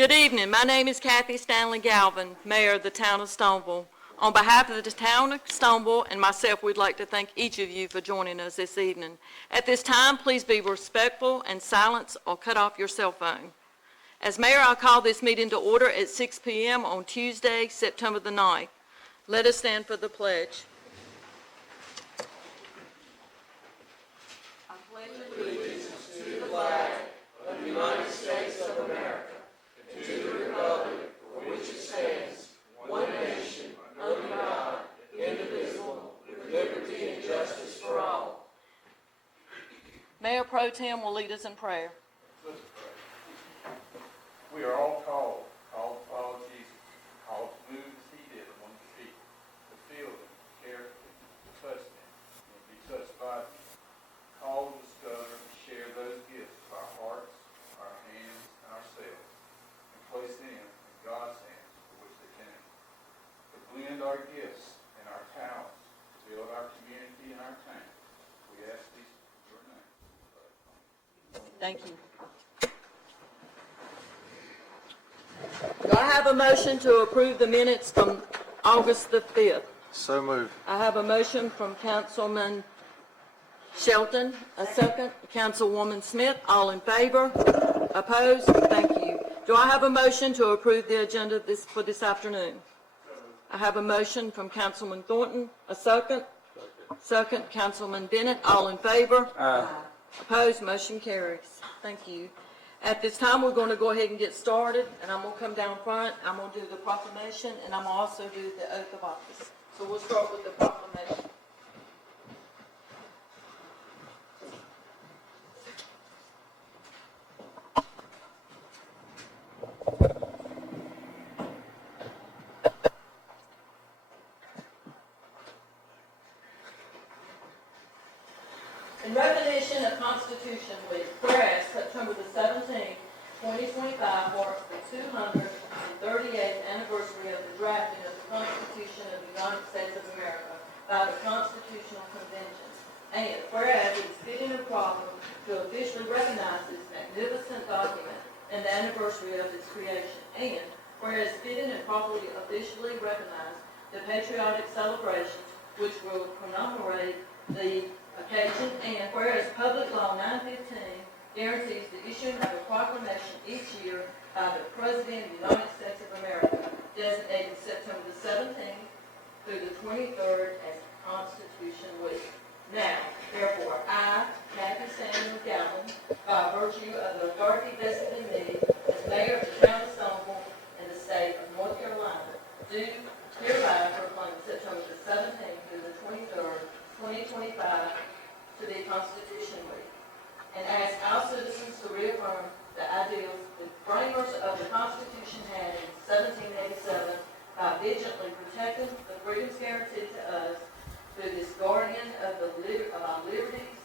Good evening. My name is Kathy Stanley Galvan, Mayor of the Town of Stoneville. On behalf of the Town of Stoneville and myself, we'd like to thank each of you for joining us this evening. At this time, please be respectful and silence or cut off your cell phone. As Mayor, I call this meeting to order at 6 p.m. on Tuesday, September the 9th. Let us stand for the pledge. I pledge allegiance to the flag of the United States of America, and to the republic for which it stands, one nation, under God, indivisible, with liberty and justice for all. Mayor Pro Tem will lead us in prayer. Let's pray. We are all called to follow Jesus, called to move as he did among the people, to feel them, to care for them, to touch them, and to be touched by them. Called to discover and share those gifts of our hearts, our hands, and ourselves, and place them in God's hands for which they came. To blend our gifts and our talents to build our community and our town. We ask these in your name. Thank you. Do I have a motion to approve the minutes from August the 5th? So moved. I have a motion from Councilman Shelton, a second. Councilwoman Smith, all in favor? Opposed? Thank you. Do I have a motion to approve the agenda for this afternoon? I have a motion from Councilman Thornton, a second. Second, Councilman Bennett, all in favor? Aye. Opposed? Motion carries. Thank you. At this time, we're going to go ahead and get started, and I'm going to come down front. I'm going to do the proclamation, and I'm going to also do the oath of office. So we'll start with the proclamation. In recognition of Constitution Week, whereas September the 17th, 2025 marks the 238th anniversary of the drafting of the Constitution of the United States of America by the Constitutional Convention. And whereas it is fitting and proper to officially recognize this magnificent document and the anniversary of its creation. And whereas fitting and properly officially recognize the patriotic celebrations which will commemorate the occasion, and whereas Public Law 915 guarantees the issuing of a proclamation each year by the President of the United States of America, designated September the 17th through the 23rd as Constitution Week. Now, therefore, I, Kathy Stanley Galvan, by virtue of the authority vested in me as Mayor of the Town of Stoneville and the State of North Carolina, do hereby proclaim September the 17th through the 23rd, 2025 to be Constitution Week, and ask our citizens to reaffirm the ideals the framers of the Constitution had in 1787 by vigilantly protecting the freedoms guaranteed to us through this guardian of our liberties,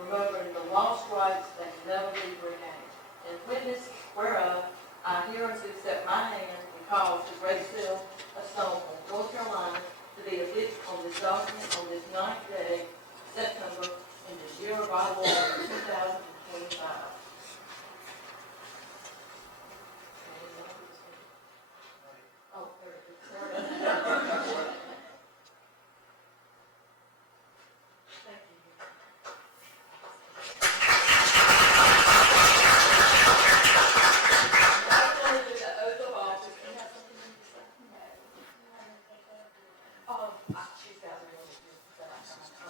remembering the lost rights that can never be regained. In witness whereof, I hereunto set my hand and call to Residential Suburban, North Carolina, to be affixed on this document on this 9th day, September, in this year of our Lord, 2025. Oh, sorry. Thank you. I'm going to do the oath of office. Do you have something to say? She's got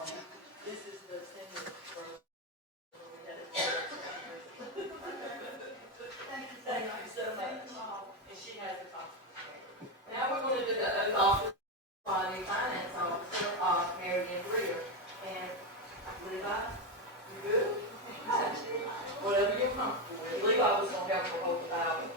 it. This is the thing for we had it. Thank you so much. And she has a copy. Now we're going to do the oath of office for the finance officer, Marion Greer. And Levi, you good? Whatever you're comfortable with. Levi was going to help her hold the Bible.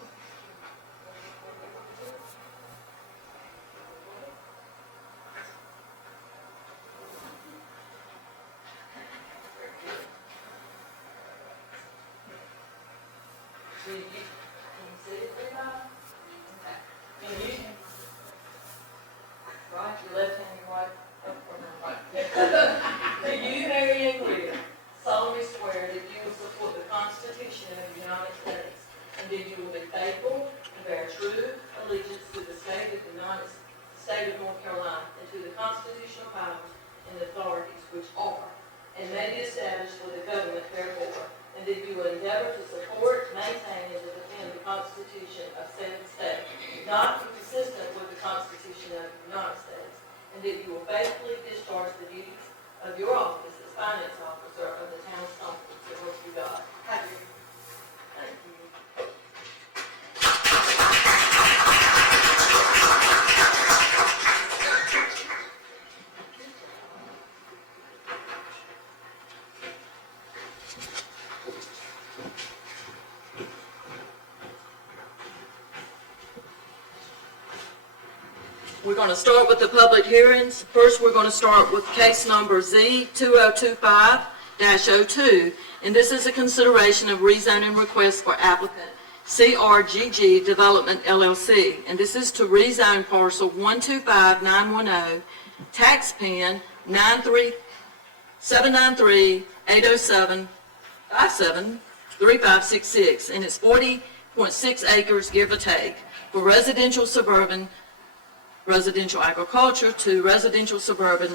Can you see it, Levi? Okay. Can you? Right, your left hand, your right. Do you, Marion Greer, solemnly swear that you will support the Constitution of the United States, and that you will be faithful that you will endeavor to support, maintain, and to defend the Constitution of said state, not inconsistent with the Constitution of the United States, and that you will faithfully discharge the duties of your office as finance officer of the town of Stoneville, so help you God. Thank you. Thank you. We're going to start with the public hearings. First, we're going to start with case number Z2025-02, and this is a consideration of rezoning request for applicant CRGG Development LLC, and this is to rezone parcel 125910, tax pin 793-807-57-3566, and it's 40.6 acres, give or take, for residential suburban, residential agriculture to residential suburban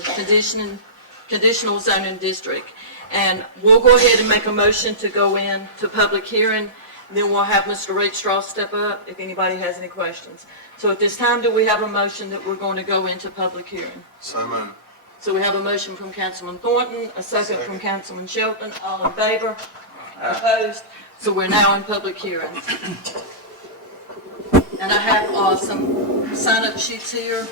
conditional zoning district. And we'll go ahead and make a motion to go in to public hearing. Then we'll have Mr. Rakestraw step up if anybody has any questions. So at this time, do we have a motion that we're going to go into public hearing? So moved. So we have a motion from Councilman Thornton, a second from Councilman Shelton. All in favor? Opposed? So we're now in public hearing. And I have some sign-up sheets here.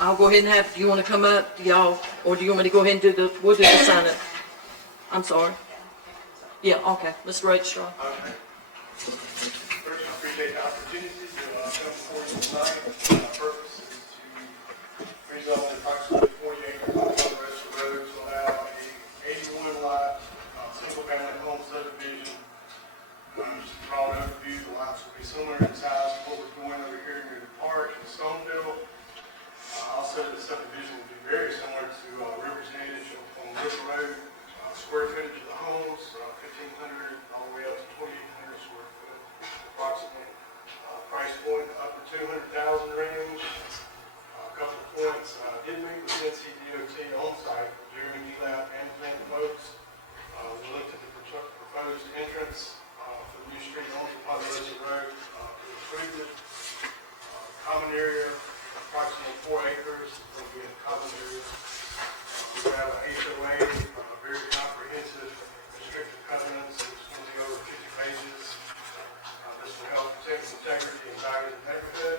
I'll go ahead and have, do you want to come up, y'all, or do you want me to go ahead and we'll do the sign-up? I'm sorry. Yeah, okay, Mr. Rakestraw. Okay. First, I appreciate the opportunity to come before you tonight. My purpose is to rezone approximately 40 acres on the rest of the road to allow a 81-lot single-family home subdivision. Just a broad overview, the lots will be similar in size to what we're doing over here near the park in Stoneville. Also, the subdivision will be very similar to Residential on this road. Square footage of the homes, 1,500 all the way up to 2,800 square foot, approximately. Price point upper 200,000 range. A couple of points. Did meet with NCDOT on site, Jeremy Delap and plant folks. We looked at the proposed entrance for the new street on Ponderosa Road. We approved it. Common area, approximately 4 acres. Will be a common area. We have an HOA, very comprehensive restrictive covenants. It's going to be over 50 pages. This will help protect the integrity and value of the neighborhood.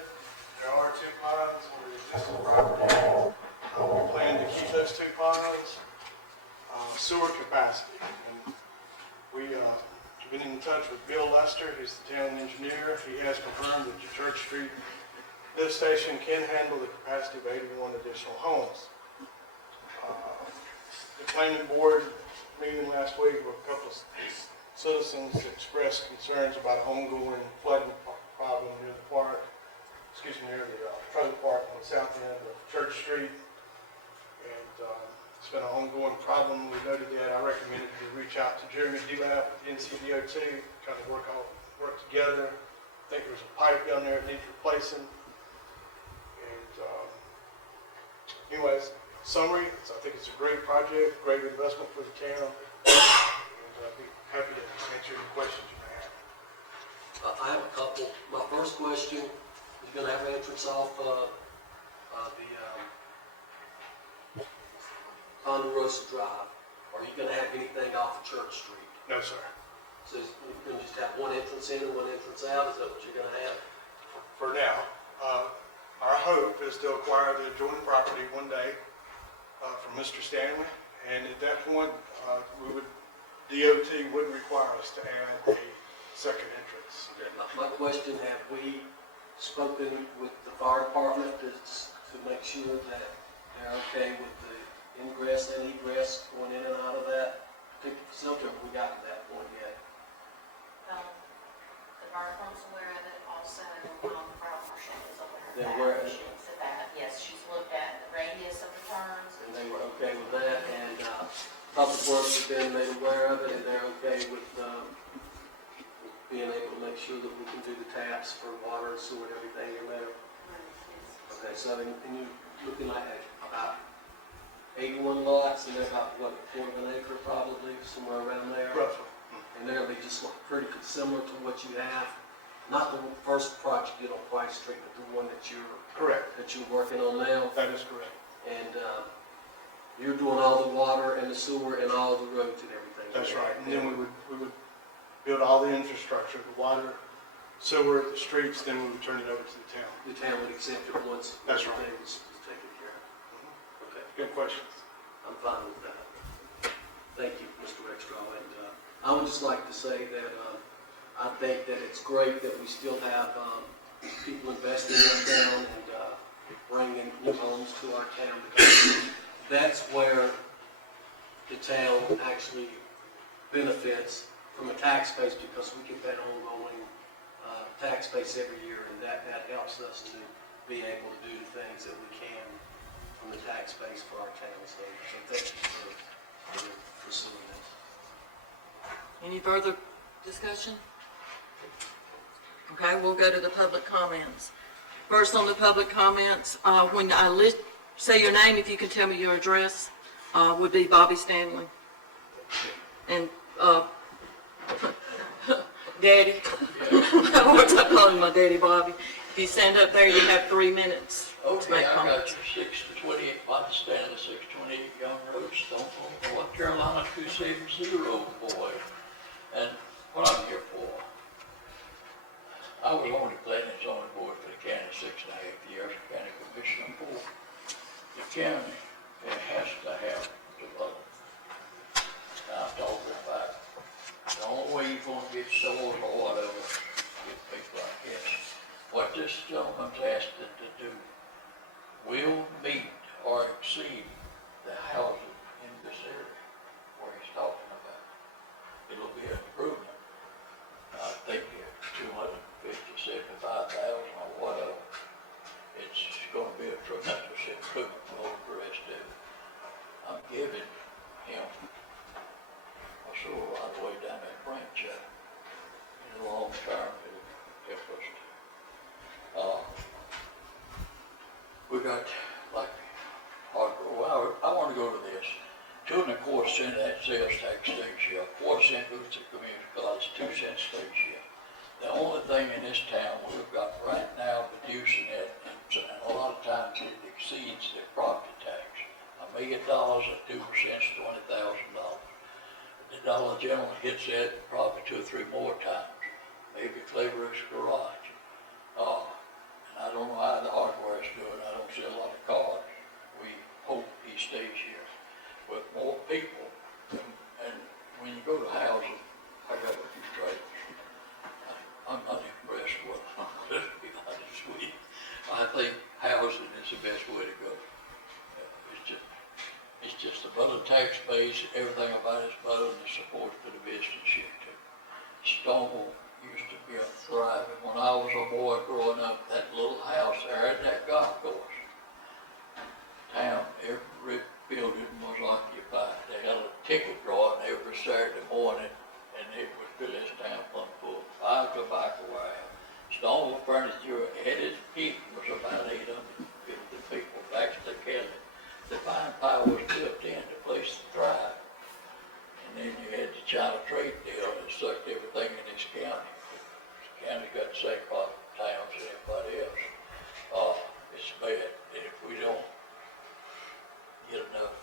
There are 2 ponds on the existing property. We plan to keep those 2 ponds. Sewer capacity. And we've been in touch with Bill Lester, who's the town engineer. He has confirmed that the Church Street lift station can handle the capacity of 81 additional homes. The planning board meeting last week with a couple of citizens expressed concerns about an ongoing flooding problem near the park, near the trailer park on the south end of Church Street. And it's been an ongoing problem. We noted that. I recommended we reach out to Jeremy Delap with NCDOT, kind of work together. I think there's a pipe down there that needs replacing. And anyways, summary, I think it's a great project, great investment for the town, and I'd be happy to answer any questions you may have. I have a couple. My first question, you're going to have an entrance off the Ponderosa Drive. Are you going to have anything off of Church Street? No, sir. So you're going to just have one entrance in and one entrance out? Is that what you're going to have? For now, our hope is to acquire the adjoining property one day from Mr. Stanley, and at that point, DOT would require us to add a second entrance. My question, have we spoken with the fire department to make sure that they're okay with the ingress and egress going in and out of that particular facility? Have we gotten to that point yet? The fire department's aware of it, also, fire marshal is aware They're of aware of that. it. She looks at that, yes, she's looked at the radius of the turns. And they were okay with that, and Public Works has been made aware of it, and they're okay with being able to make sure that we can do the taps for water and sewer and everything in there. Okay, so and you're looking at about 81 lots, lots, and they're about, what, a quarter of an acre probably, somewhere around there. Roughly. And they're gonna be just pretty similar to what you have, not the first project you did on Price Street, but the one that Correct. you're working on now. That is correct. And, you're doing all the water and the sewer and all the roads and everything. That's right. And then we would build all the infrastructure, the water, sewer, the streets, then we would turn it over to the town. The town would accept it once That's right. everything was taken care of. Okay, Good questions. I'm fine with that. Thank you, Mr. Extraw. And I would just like to say that I think that it's great that we still have people investing in our town and bringing new homes to our town, because that's where the town actually benefits from a tax base, because we get that ongoing tax base every year, and that helps us to be able to do the things that we can from the tax base for our town. So thank you for pursuing this. Any further discussion? Okay, we'll go to the public comments. First on the public comments, when I say your name, if you can tell me your address, would be Bobby Stanley. And, Daddy, what's I call him, my daddy Bobby. If you stand up there, you have 3 minutes to Okay, make I comments. got you, 628 Bobby Stanley, 628 Young Road, Stoneville, North Carolina, 270, boy. And what I'm here for, I was on the planning and zoning board for the county 6.5 years, county commissioner board. The county, it has to have development. I'm talking about, the only way you're gonna get stores or whatever, get people like this. What this gentleman's asking to do will meet or exceed the housing in this area where he's talking about. It'll be an improvement. I think it's 250, 75,000 or whatever. It's gonna be a tremendous improvement over the rest of it. I'm giving him a sewer right away down that branch up. In the long term, it'll help us to. We got, like, I want to go to this. 2.25 cents that sales tax stays here, 1/4 cent goes to community college, 2 cents stays here. The only thing in this town we've got right now reducing it, and a lot of times it exceeds the property tax. $1 million at 2% is $20,000. The Dollar General hits that probably 2 or 3 more times, maybe Clever's Garage. And I don't know how the hardware is doing. I don't see a lot of cars. We hope he stays here with more people. And when you go to housing, I got a few trades. I'm not impressed with them. Let's be honest with you. I think housing is the best way to go. It's just a better tax base. Everything about it's better, and the support for the business here too. Stoneville used to be a thriving. When I was a boy growing up, that little house there at that golf course, town, every building was occupied. They had a ticket drawing every Saturday morning, and it would fill this town plumb full. I was tobacco warehouse. Stoneville Furniture at its peak was about 850 people back to the Kelly. The buying power was built in, the place to thrive. And then you had the China trade deal that sucked everything in this county. This county got the same problem towns as everybody else. It's bad, and if we don't get enough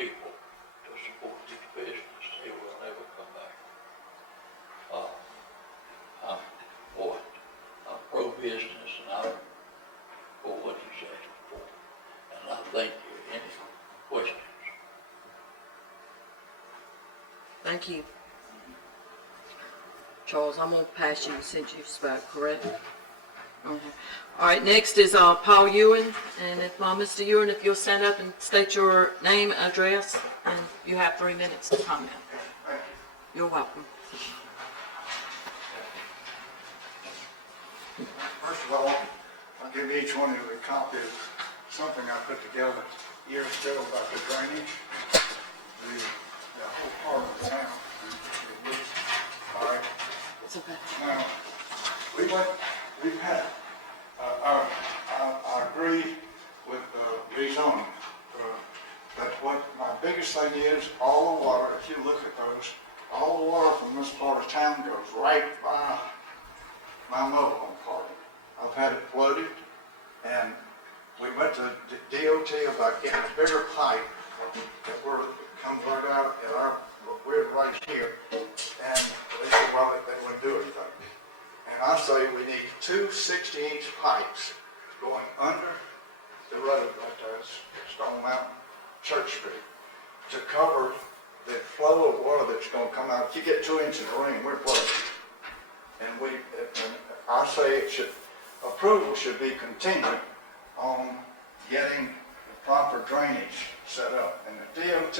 people to support this business, it will never come back. I'm pro-business, and I'm for what he's asking for. And I thank you. Any questions? Thank you. Charles, I'm gonna pass you since you spoke, correct? Okay. All right, next is Paul Ewan, and if Mr. Ewan, if you'll stand up and state your name, address, and you have 3 minutes to comment. You're welcome. First of all, I'll give each one of you a copy of something I put together years ago about the drainage, the whole part of the town. All right. It's okay. Now, we've had, I agree with the rezoning. But what my biggest thing is all the water, if you look at those, all the water from this part of town goes right by my mobile home park. I've had it flooded, and we went to DOT about getting a bigger pipe that comes right out at we're right here, and they said, well, they wouldn't do anything. And I say we need two 60-inch pipes going under the road like this, Stone Mountain, Church Street, to cover the flow of water that's going to come out. If you get 2 inches of rain, we're flooded. And I say approval should be contingent on getting the proper drainage set up. And the DOT,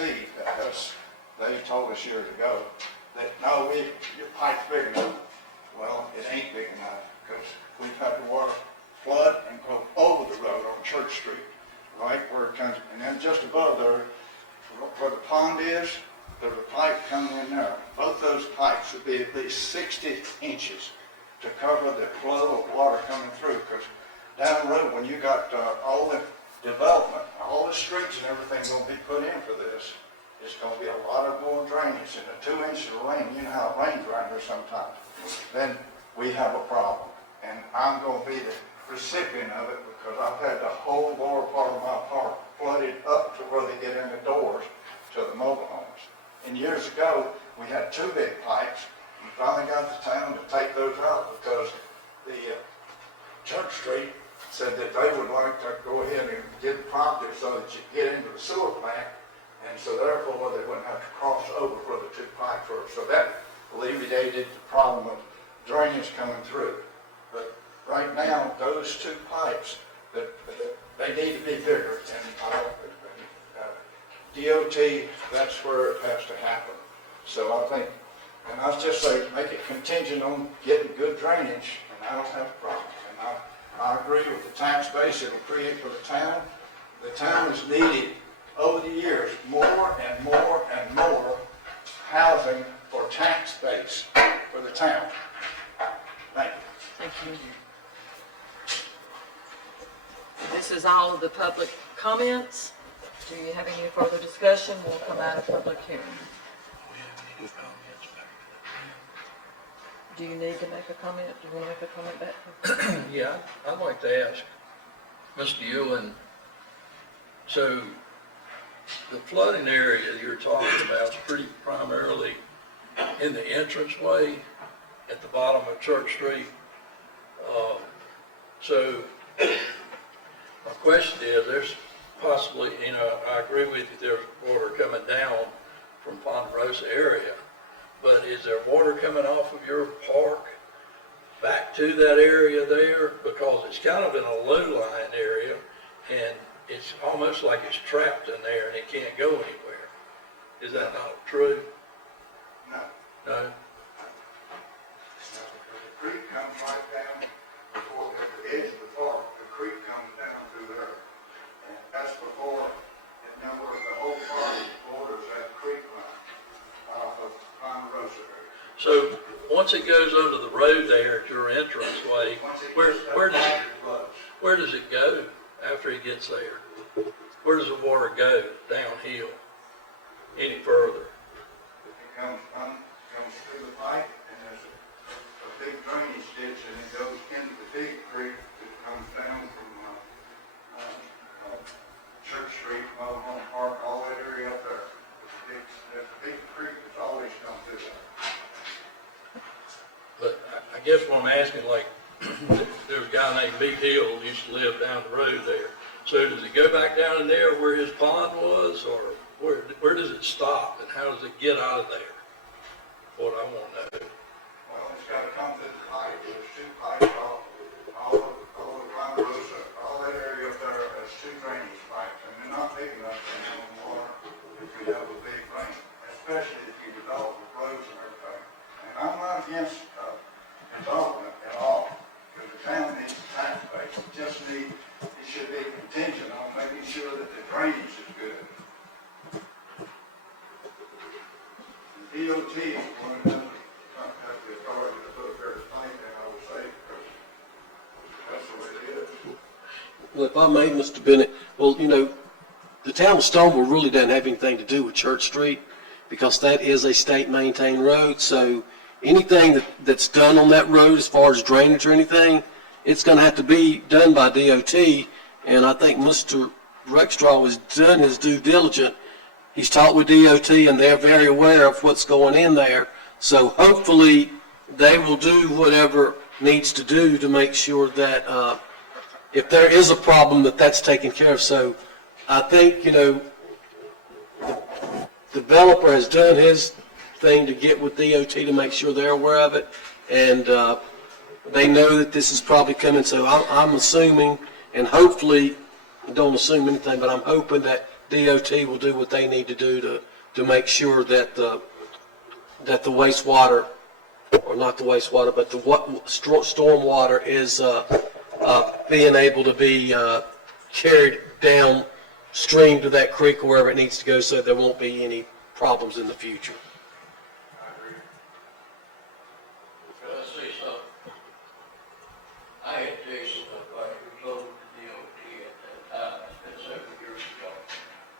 they told us years ago that, no, your pipe's big enough. Well, it ain't big enough, because we've had the water flood and go over the road on Church Street, right where it comes, and then just above there, where the pond is, there's a pipe coming in there. Both those pipes should be at least 60 inches to cover the flow of water coming through, because down the road, when you got all the development, all the streets and everything going to be put in for this, it's going to be a lot of more drainage. And the 2 inches of rain, you know how it rains around here sometimes, then we have a problem. And I'm going to be the recipient of it, because I've had the whole lower part of my park flooded up to where they get in the doors to the mobile homes. And years ago, we had two big pipes. We finally got the town to take those out, because the Church Street said that they would like to go ahead and get the property so that you get into the sewer plant, and so therefore they wouldn't have to cross over where the two pipes were. So that alleviated the problem of drainage coming through. But right now, those two pipes, they need to be bigger, and DOT, that's where it has to happen. So I think, and I just say, make it contingent on getting good drainage, and I don't have a problem. And I agree with the tax base it will create for the town. The town has needed, over the years, more and more and more housing for tax base for the town. Thank you. Thank you. This is all of the public comments. Do you have any further discussion? We'll come out of public hearing. Do you need to make a comment? Do you want to make a comment back? Yeah, I'd like to ask Mr. Ewan, so the flooding area you're talking about is pretty primarily in the entranceway at the bottom of Church Street. So my question is, there's possibly, I agree with you, there's water coming down from Ponderosa area, but is there water coming off of your park back to that area there? Because it's kind of in a low-lying area, and it's almost like it's trapped in there and it can't go anywhere. Is that not true? No. No? The creek comes right down before the edge of the park. The creek comes down through there, and that's before, and then where the whole park borders that creek line off of Ponderosa area. So once it goes under the road there at your entranceway, where does it go after it gets there? Where does the water go downhill any further? It comes through the pipe, and there's a big drainage ditch, and it goes into the big creek that comes down from Church Street, Mobile Home Park, all that area up there. There's a big creek that's always come through there. But I guess what I'm asking, like, there's a guy named Big Hill who used to live down the road there. So does it go back down in there where his pond was, or where does it stop, and how does it get out of there? What I want to know. Well, it's got to come through the pipe. There's two pipes all over Ponderosa, all that area up there has two drainage pipes, and they're not big enough to handle water if you have a big rain, especially if you develop the roads and everything. And I'm not against development at all, because the town needs a tax base. It should be contingent on making sure that the drainage is good. The DOT wanted them to have the authority to put a fair pipe in, I would say, because that's the way it is. Well, if I may, Mr. Bennett, well, the the town of Stoneville really doesn't have anything to do with Church Street because that is a state-maintained road. So anything that's done on that road as far as drainage or anything, it's going to have to be done by DOT. And I think Mr. Rexstraw has done his due diligence. He's talked with DOT, and they're very aware of what's going in there. So hopefully they will do whatever needs to do to make sure that if there is a problem, that's taken care of. So I think, the developer has done his thing to get with DOT to make sure they're aware of it. And they know that this is probably coming. So I'm assuming, and hopefully, don't assume anything, but I'm hoping that DOT will do what they need to do to make sure that the wastewater, or not the wastewater, but the stormwater is being able to be carried downstream to that creek or wherever it needs to go, so there won't be any problems in the future. Could I say something? I had Jason up by the road to DOT at that time, it's been several years ago.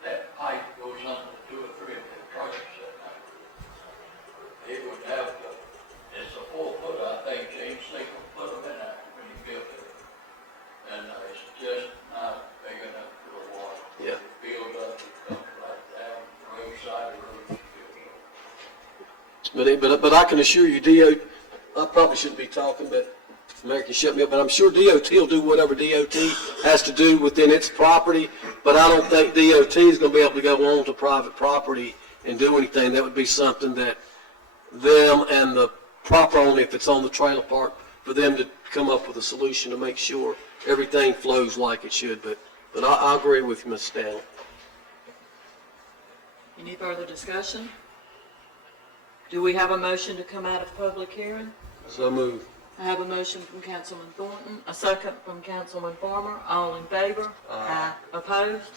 That pipe goes under the 2 or 3 of the trucks at night. It would have it's a 4-foot, I think, James Nickel put them in after when he built it. And it's just not big enough for the water. Yeah. It filled up, it comes right down the roadside of the road, it fills up. But I can assure you, DOT, I probably shouldn't be talking, but American shut me up, but I'm sure DOT will do whatever DOT has to do within its property, but I don't think DOT is going to be able to go on to private property and do anything. That would be something that them and the proper owner, if it's on the trailer park, for them to come up with a solution to make sure everything flows like it should. But I agree with you, Ms. Stanley. Any further discussion? Do we have a motion to come out of public hearing? So move. I have a motion from Councilman Thornton, a second from Councilman Farmer. All in favor? Aye. Opposed?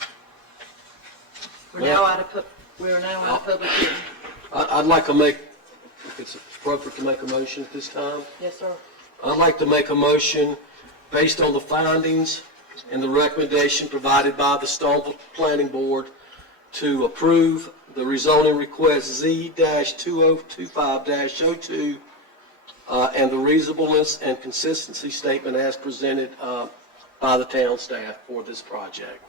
We are now out of public hearing. I'd like to make, if it's appropriate to make a motion at this time, Yes, sir. I'd like to make a motion based on the findings and the recommendation provided by the Stoneville Planning Board to approve the rezoning request Z-2025-02 and the reasonableness and consistency statement as presented by the town staff for this project.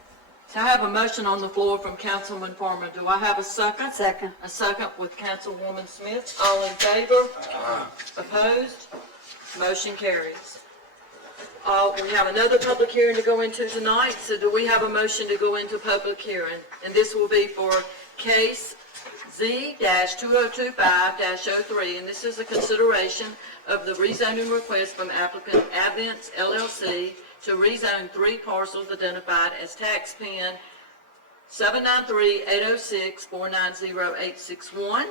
So I have a motion on the floor from Councilman Farmer. Do I have a second? Second. A second with Councilwoman Smith. All in favor? Opposed? Motion carries. We have another public hearing to go into tonight, so do we have a motion to go into public hearing? And this will be for case Z-2025-03, and this is a consideration of the rezoning request from applicant AVENTZ LLC to rezone 3 parcels identified as tax pin 793-806-490-861,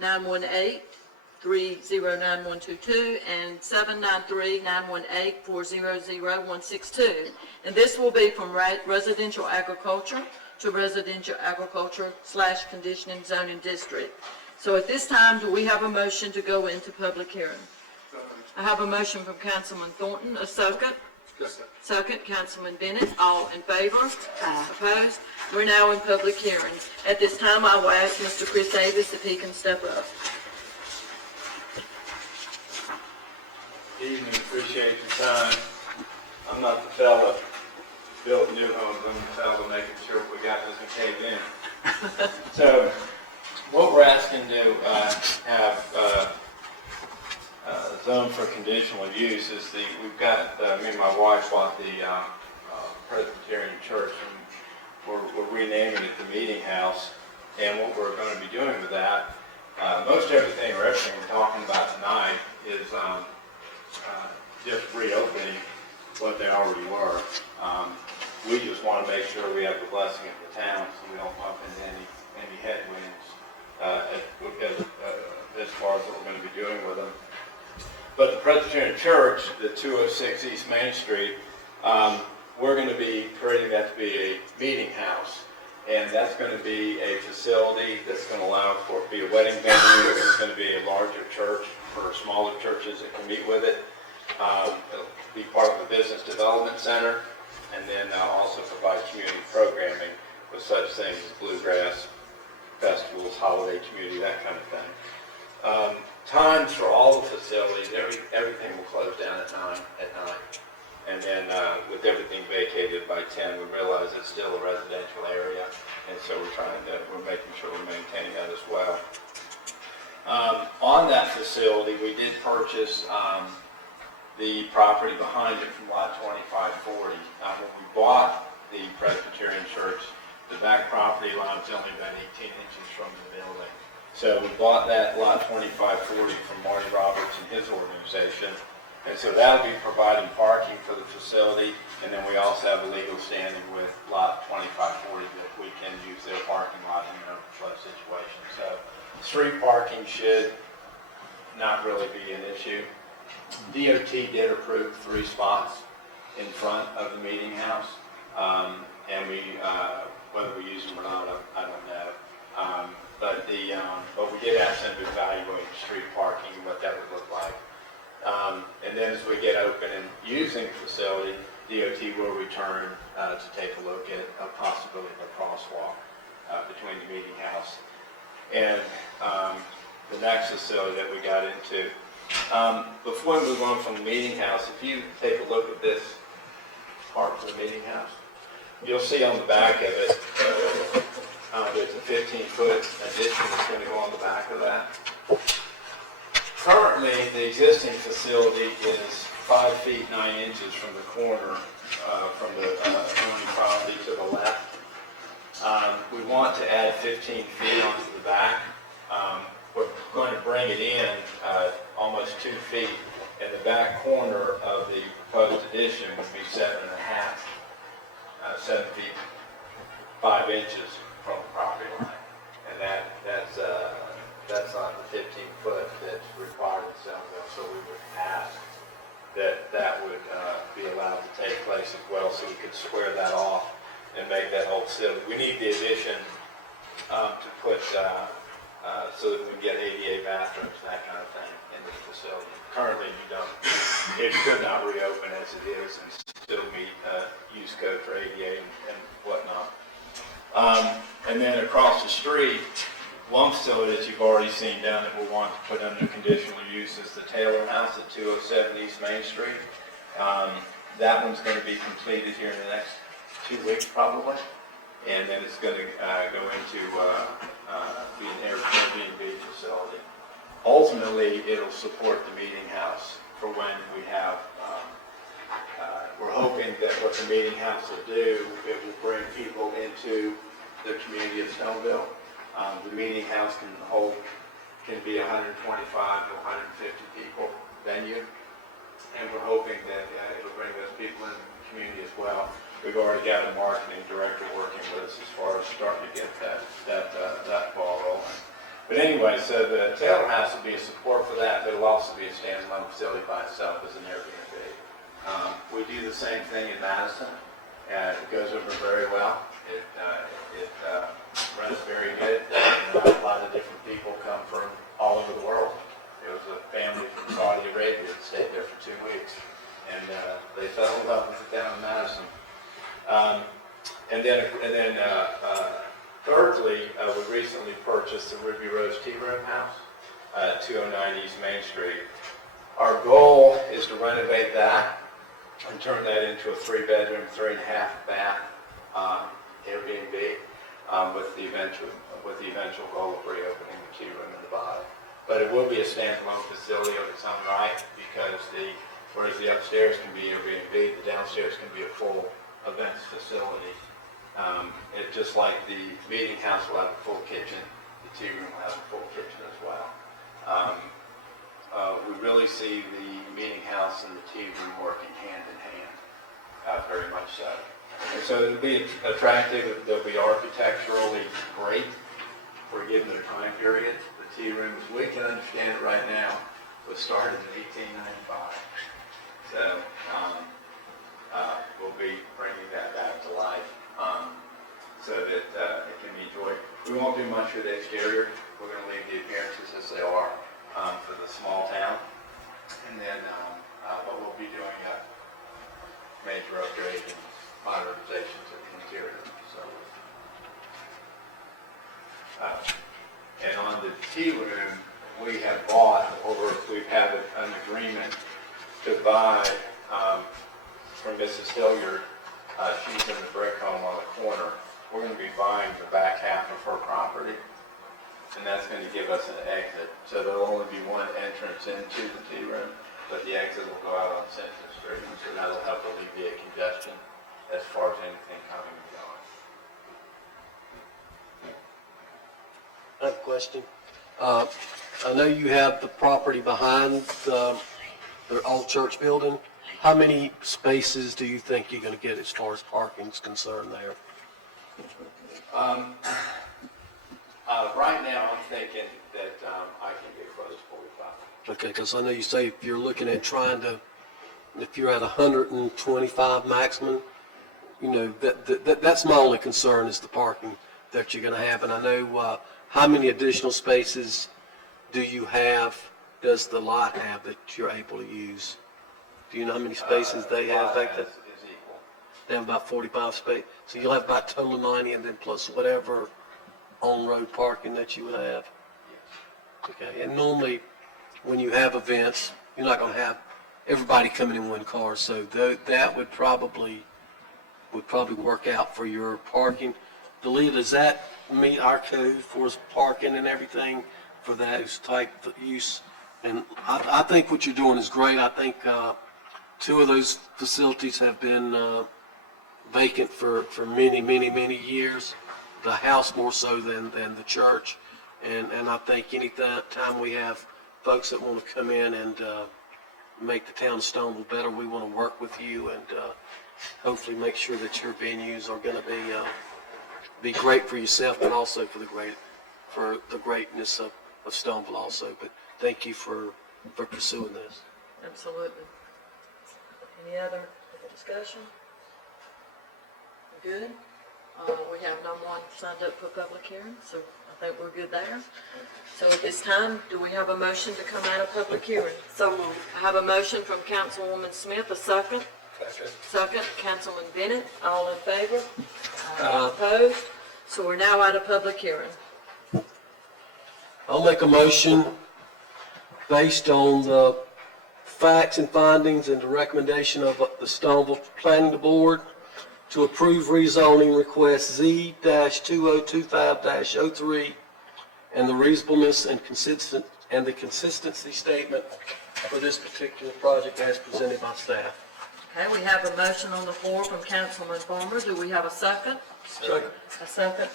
793-918-309122, and 793-918-400-162. And this will be from residential agriculture to residential agriculture / conditioning zoning district. So at this time, do we have a motion to go into public hearing? I have a motion from Councilman Thornton, a second. Second, Councilman Bennett, all in favor? Opposed? We're now in public hearing. At this time, I will ask Mr. Chris Davis if he can step up. Evening, appreciate your time. I'm not the fella building new homes, I'm the fella making sure we got doesn't cave in. So, what we're asking to have zone for conditional use is we've got, me and my wife bought the Presbyterian Church, and we're renaming it the Meeting House. And what we're going to be doing with that, most everything or everything we're talking about tonight is just reopening what they already were. We just want to make sure we have the blessing of the town so we don't bump into any headwinds as far as what we're going to be doing with them. But the Presbyterian Church, the 206 East Main Street, we're going to be creating that to be a meeting house. And that's going to be a facility that's going to allow for it to be a wedding venue. It's going to be a larger church for smaller churches that can meet with it. It'll be part of the business development center. and then also provide community programming with such things as bluegrass festivals, holiday community, that kind of thing. Times for all the facilities, everything will close down at 9 at night. And then with everything vacated by 10, we realize it's still a residential area, and so we're making sure we're maintaining that as well. On that facility, we did purchase the property behind it from lot 2540. When we bought the Presbyterian Church, the back property line was only about 18 inches from the building. So we bought that lot 2540 from Marty Roberts and his organization. And so that'll be providing parking for the facility, and then we also have a legal standing with lot 2540 that we can use their parking lot in an overflow situation. So street parking should not really be an issue. DOT did approve 3 spots in front of the meeting house, and whether we use them or not, I don't know. But we did ask them to evaluate street parking and what that would look like. And then as we get open and using the facility, DOT will return to take a look at a possibility of a crosswalk between the meeting house and the next facility that we got into. Before we move on from the meeting house, if you take a look at this part of the meeting house, you'll see on the back of it, there's a 15-foot addition that's going to go on the back of that. Currently, the existing facility is 5 feet 9 inches from the corner, from the owning property to the left. We want to add 15 feet onto the back. We're going to bring it in almost 2 feet, and the back corner of the proposed addition would be 7 feet 5 inches from the property line, and that's not the 15 foot that's required in Stoneville, so we would ask that would be allowed to take place as well, so we could square that off and make that whole facility. We need the addition to put so that we can get ADA bathrooms, that kind of thing, in the facility. Currently, you don't. It could not reopen as it is and still meet use code for ADA and whatnot. And then across the street, one facility that you've already seen down that we'll want to put under conditional use is the Taylor House at 207 East Main Street. That one's going to be completed here in the next 2 weeks probably. And then it's going to go into be an Airbnb facility. Ultimately, it'll support the meeting house for when we have, we're hoping that what the meeting house will do, it will bring people into the community of Stoneville. The meeting house can be 125 to 150 people venue, and we're hoping that it'll bring those people into the community as well. We've already got a marketing director working with us as far as starting to get that ball rolling. But anyway, so the Taylor House will be a support for that, but it'll also be a standalone facility by itself as an Airbnb. We do the same thing in Madison, and it goes over very well. It runs very good. A lot of different people come from all over the world. There was a family from Saudi Arabia that stayed there for 2 weeks, and they fell in love with it down in Madison. And then thirdly, we recently purchased the Ruby Rose Tea Room House at 209 East Main Street. Our goal is to renovate that and turn that into a 3-bedroom, 3.5-bath Airbnb with the eventual goal of reopening the tea room in the bottom. But it will be a standalone facility of its own right because whereas the upstairs can be Airbnb, the downstairs can be a full events facility. It just like the meeting house will have a full kitchen, the tea room will have a full kitchen as well. We really see the meeting house and the tea room working hand in hand, very much so. And so it'll be attractive. They'll be architecturally great for a given time period. The tea room, as we can understand it right now, was started in 1895. So we'll be bringing that back to life so that it can be enjoyed. We won't do much for the exterior. We're going to leave the appearances as they are for the small town. And then but we'll be doing a major upgrade and modernization to the interior, so. And on the tea room, we've had an agreement to buy, from Mrs. Hilliard, she's in the brick home on the corner. We're gonna be buying the back half of her property, and that's gonna give us an exit. So there'll only be one entrance into the tea room, but the exit will go out on Central Street, so that'll help alleviate congestion as far as anything coming and going. I have a question. I know you have the property behind the old church building. How many spaces do you think you're gonna get as far as parking is concerned there? Right now, I'm thinking that I can get close to 45. Okay, because I know you say if you're looking at if you're at 125 maximum, you know, that's my only concern is the parking that you're gonna have. And I know, how many additional spaces does the lot have that you're able to use? Do you know how many spaces they have back there? Is equal. They have about 45 spaces. So you'll have about a total of 90 and then plus whatever on-road parking that you would have? Okay, and normally when you have events, you're not gonna have everybody coming in one car, so that would probably work out for your parking. Delia, does that meet our code for parking and everything for those type of use? And I think what you're doing is great. I think, 2 of those facilities have been, vacant for many years. The house more so than the church. And I think any time we have folks that want to come in and, make the town of Stoneville better, we want to work with you and, hopefully make sure that your venues are going to be great for yourself, but also for the greatness of Stoneville also. But thank you for pursuing this. Absolutely. Any other discussion? Good? We have no one signed up for public hearing, so I think we're good there. So at this time, do we have a motion to come out of public hearing? So moved. I have a motion from Councilwoman Smith, a second. Second, Councilman Bennett, all in favor? Opposed? So we're now out of public hearing. I'll make a motion based on the facts and findings and the recommendation of the Stoneville Planning Board to approve rezoning request Z-2025-03 and the reasonableness and the consistency statement for this particular project as presented by staff. Okay, we have a motion on the floor from Councilman Farmer. Do we have a second? Second. A second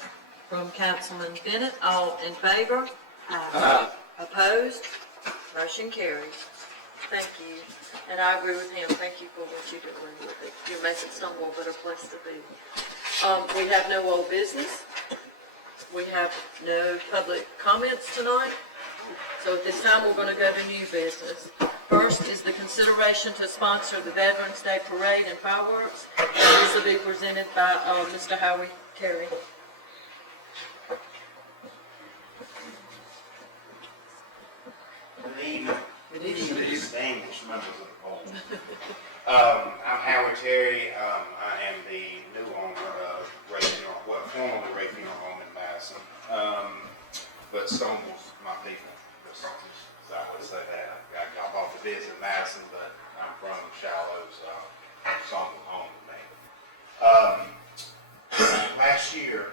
from Councilman Bennett. All in favor? Opposed? Motion carries. Thank you. And I agree with him. Thank you for what you're doing with it. You're making Stoneville a better place to be. We have no old business. We have no public comments tonight. So at this time, we're going to go to new business. First is the consideration to sponsor the Veterans Day Parade and Fireworks. And this will be presented by Mr. Howie Terry. Good evening. Good evening. Distinguished members of the board. I'm Howard Terry. I am the new owner of formerly Ray Funeral Home in Madison. But Stoneville's my people. So I would say that. I bought the business in Madison, but I'm from Shallows. Stoneville owned me. Last year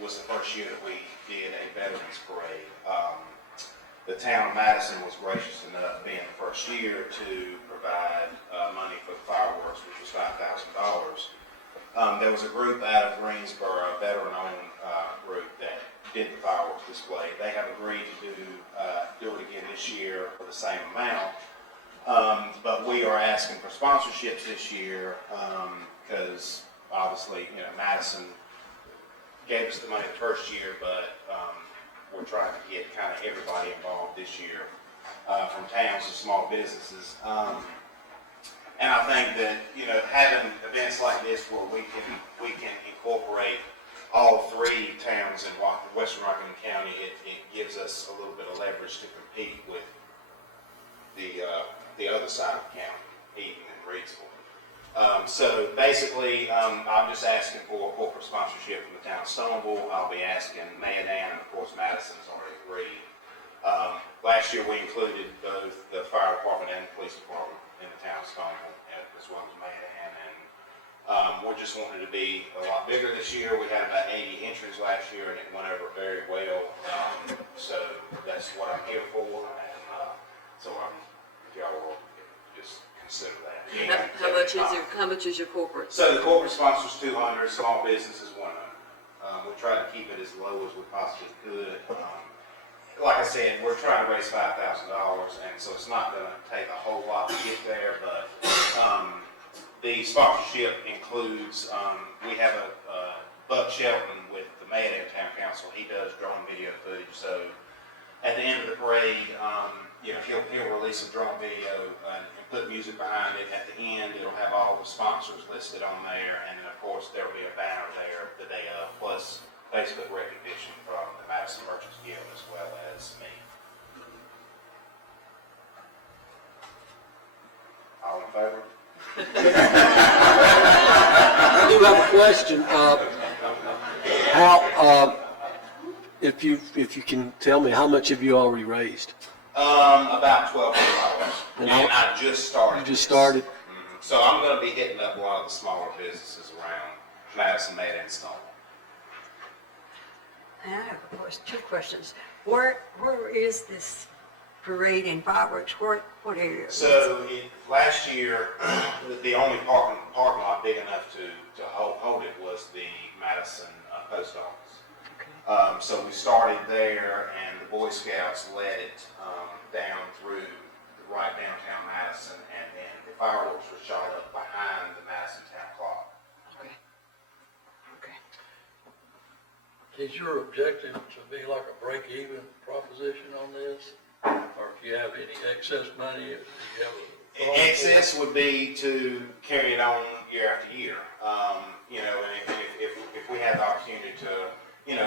was the first year that we did a Veterans Parade. The town of Madison was gracious enough, being the first year, to provide money for the fireworks, which was $5,000. There was a group out of Greensboro, a veteran-owned group that did the fireworks display. They have agreed to do it again this year for the same amount. But we are asking for sponsorships this year because obviously, Madison gave us the money the first year, but we're trying to get kind of everybody involved this year, from towns to small businesses. And I think that, having events like this where we can incorporate all 3 towns in Western Rockingham County, it gives us a little bit of leverage to compete with the other side of the county, Eaton and Reidsville. So basically, I'm just asking for corporate sponsorship from the town of Stoneville. I'll be asking May and Ann, and of course Madison's already agreed. Last year we included both the fire department and the police department in the town of Stoneville, as well as May and Ann. And we're just wanting to be a lot bigger this year. We had about 80 entries last year, and it went over very well. So that's what I'm here for, and so if y'all will just consider that. How much is your corporate? So the corporate sponsor's 200, small business is 100. We try to keep it as low as we possibly could. Like I said, we're trying to raise $5,000, and so it's not going to take a whole lot to get there, but the sponsorship includes, we have a Buck Shelton with the Mayadam Town Council. He does drone video footage, so at the end of the parade, he'll release a drone video and put music behind it. At the end, it'll have all the sponsors listed on there, and then of course there'll be a banner there the day of, plus Facebook recognition from the Madison Merchants Guild as well as me. All in favor? I do have a question. If you can tell me, how much have you already raised? About $1,200. And I just started. You just started? Mm-hmm. So I'm going to be hitting up a lot of the smaller businesses around Madison, Mayadam, and Stoneville. I have two questions. Where is this parade and fireworks? What area? So last year, the only parking lot big enough to hold it was the Madison post office. Okay. So we started there, and the Boy Scouts led it down through the right downtown Madison, and then the fireworks were shot up behind the Madison Town Clock. Okay. Okay. Is your objective to be like a break-even proposition on this? Or if you have any excess money, if you have a... Excess would be to carry it on year after year. And if we had the opportunity to,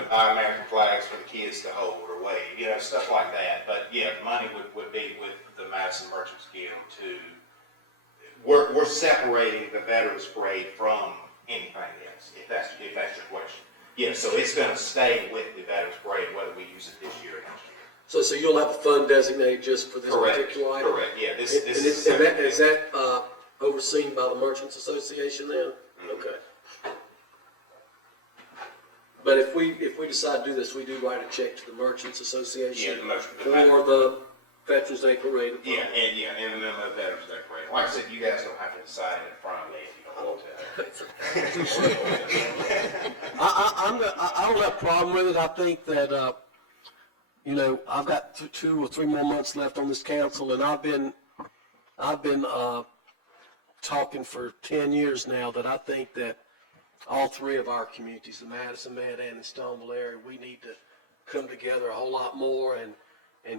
buy American flags for the kids to hold or wave, stuff like that. But yeah, money would be with the Madison Merchants Guild to, we're separating the Veterans Parade from anything else, if that's your question. Yeah, so it's going to stay with the Veterans Parade whether we use it this year or next year. So you'll have a fund designated just for this particular item? Correct, yeah. Is that overseen by the Merchants Association then? Mm-hmm. Okay. But if we decide to do this, we do write a check to the Merchants Association for the Veterans Day Parade. Yeah, in the middle of Veterans Day Parade. Like I said, you guys don't have to decide in front of me if you don't want to. I don't have a problem with it. I think that, I've got 2 or 3 more months left on this council, and I've been talking for 10 years now that I think that all 3 of our communities, the Madison, Mayadam, and Stoneville area, we need to come together a whole lot more and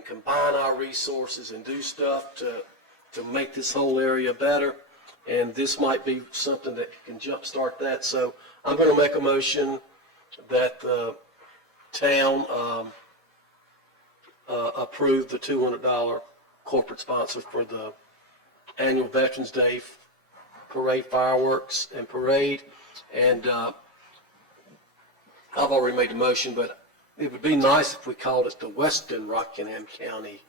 combine our resources and do stuff to make this whole area better. And this might be something that can jumpstart that. So I'm going to make a motion that the town approve the $200 corporate sponsor for the annual Veterans Day Parade fireworks and parade. And I've already made the motion, but it would be nice if we called it the Western Rockingham County.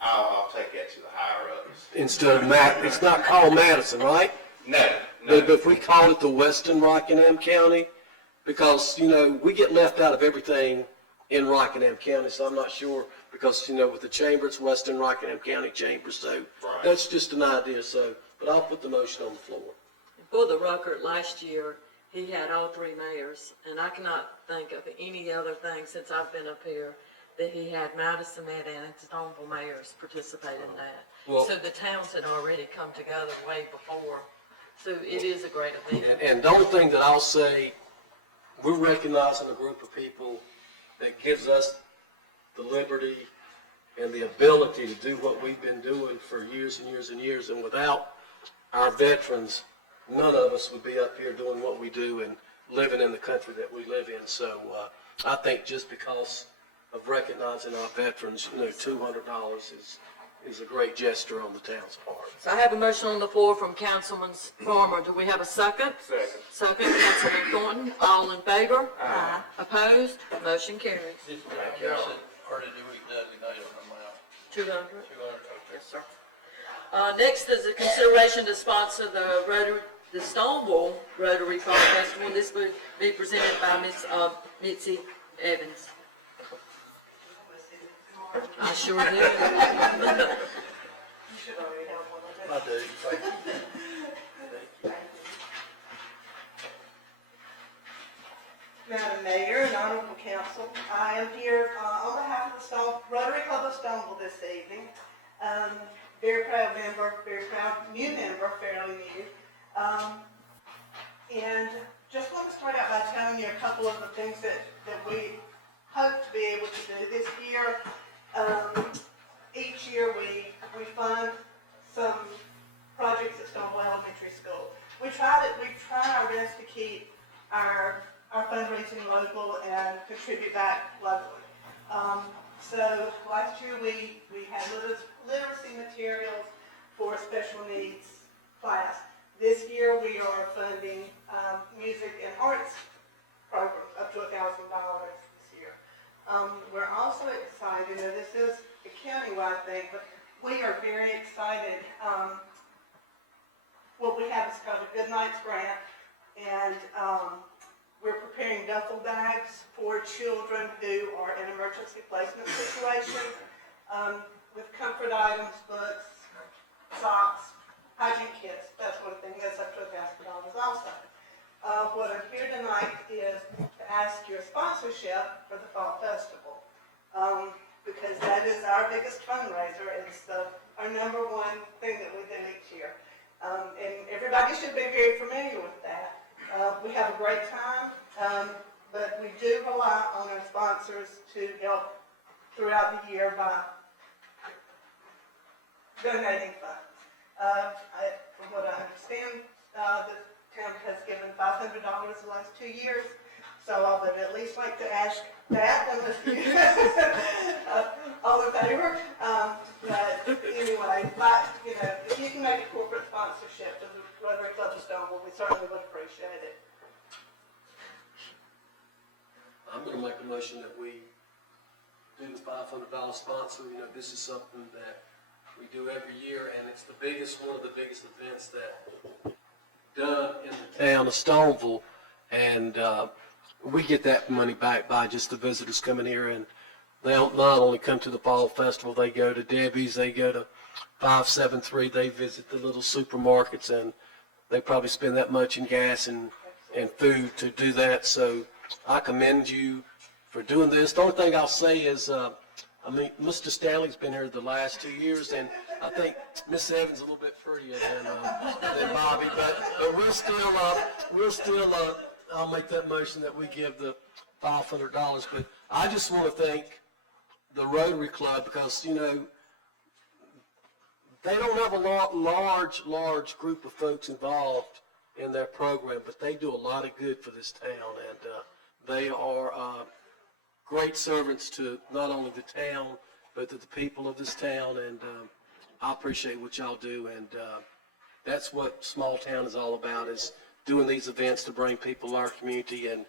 I'll take that to the higher ups. Instead of it's not called Madison, right? No. But if we call it the Western Rockingham County, because, we get left out of everything in Rockingham County, so I'm not sure, because, with the chamber, it's Western Rockingham County Chamber, so Right. That's just an idea, but I'll put the motion on the floor. For the record, last year, he had all 3 mayors, and I cannot think of any other thing since I've been up here that he had Madison, Mayadam, and Stoneville mayors participate in that. Well- So the towns had already come together way before. So it is a great event. And the only thing that I'll say, we're recognizing a group of people that gives us the liberty and the ability to do what we've been doing for years and years and years. And without our veterans, none of us would be up here doing what we do and living in the country that we live in. So I think just because of recognizing our veterans, $200 is a great gesture on the town's part. So I have a motion on the floor from Councilman Farmer. Do we have a second? Second. Second, Councilman Thornton. All in favor? Aye. Opposed? Motion carries. Or did we designate an amount? 200. 200, Yes, sir. Next is a consideration to sponsor the Stoneville Rotary Fall Festival. This will be presented by Miss Mitzi Evans. I sure do. I do, thank you. Madam Mayor and Honorable Council, I am here on behalf of the Rotary Club of Stoneville this evening. Very proud member, very proud new member, fairly new. And just want to start out by telling you a couple of the things that we hope to be able to do this year. Each year we fund some projects at Stoneville Elementary School. We try our best to keep our fundraising local and contribute back locally. So last year we had literacy materials for special needs class. This year we are funding music and arts programs up to $1,000 this year. We're also excited, this is a countywide thing, but we are very excited. What we have is called a Good Nights Grant, and we're preparing duffel bags for children who are in emergency placement situations with comfort items, books, socks, hygiene kits, that sort of thing. That's up to $1,000 also. What I'm here tonight is to ask your sponsorship for the Fall Festival, because that is our biggest fundraiser. It's our number one thing that we do each year. And everybody should be very familiar with that. We have a great time, but we do rely on our sponsors to help throughout the year by donating funds. From what I understand, the town has given $500 the last 2 years, so I would at least like to ask that unless you all in favor. But anyway, if you can make a corporate sponsorship to the Rotary Club of Stoneville, we certainly would appreciate it. I'm gonna make a motion that we do the $500 sponsor. This is something that we do every year, and it's one of the biggest events that done in the town of Stoneville, and we get that money back by just the visitors coming here, and they don't not only come to the Fall Festival, they go to Debbie's, they go to 573, they visit the little supermarkets, and they probably spend that much in gas and food to do that. So I commend you for doing this. The only thing I'll say is, Mr. Stanley's been here the last 2 years, and I think Miss Evans is a little bit prettier than Bobby, but we're still, I'll make that motion that we give the $500. But I just want to thank the Rotary Club, because, they don't have a large group of folks involved in their program, but they do a lot of good for this town, and they are great servants to not only the town, but to the people of this town, and I appreciate what y'all do, and that's what small town is all about, is doing these events to bring people to our community and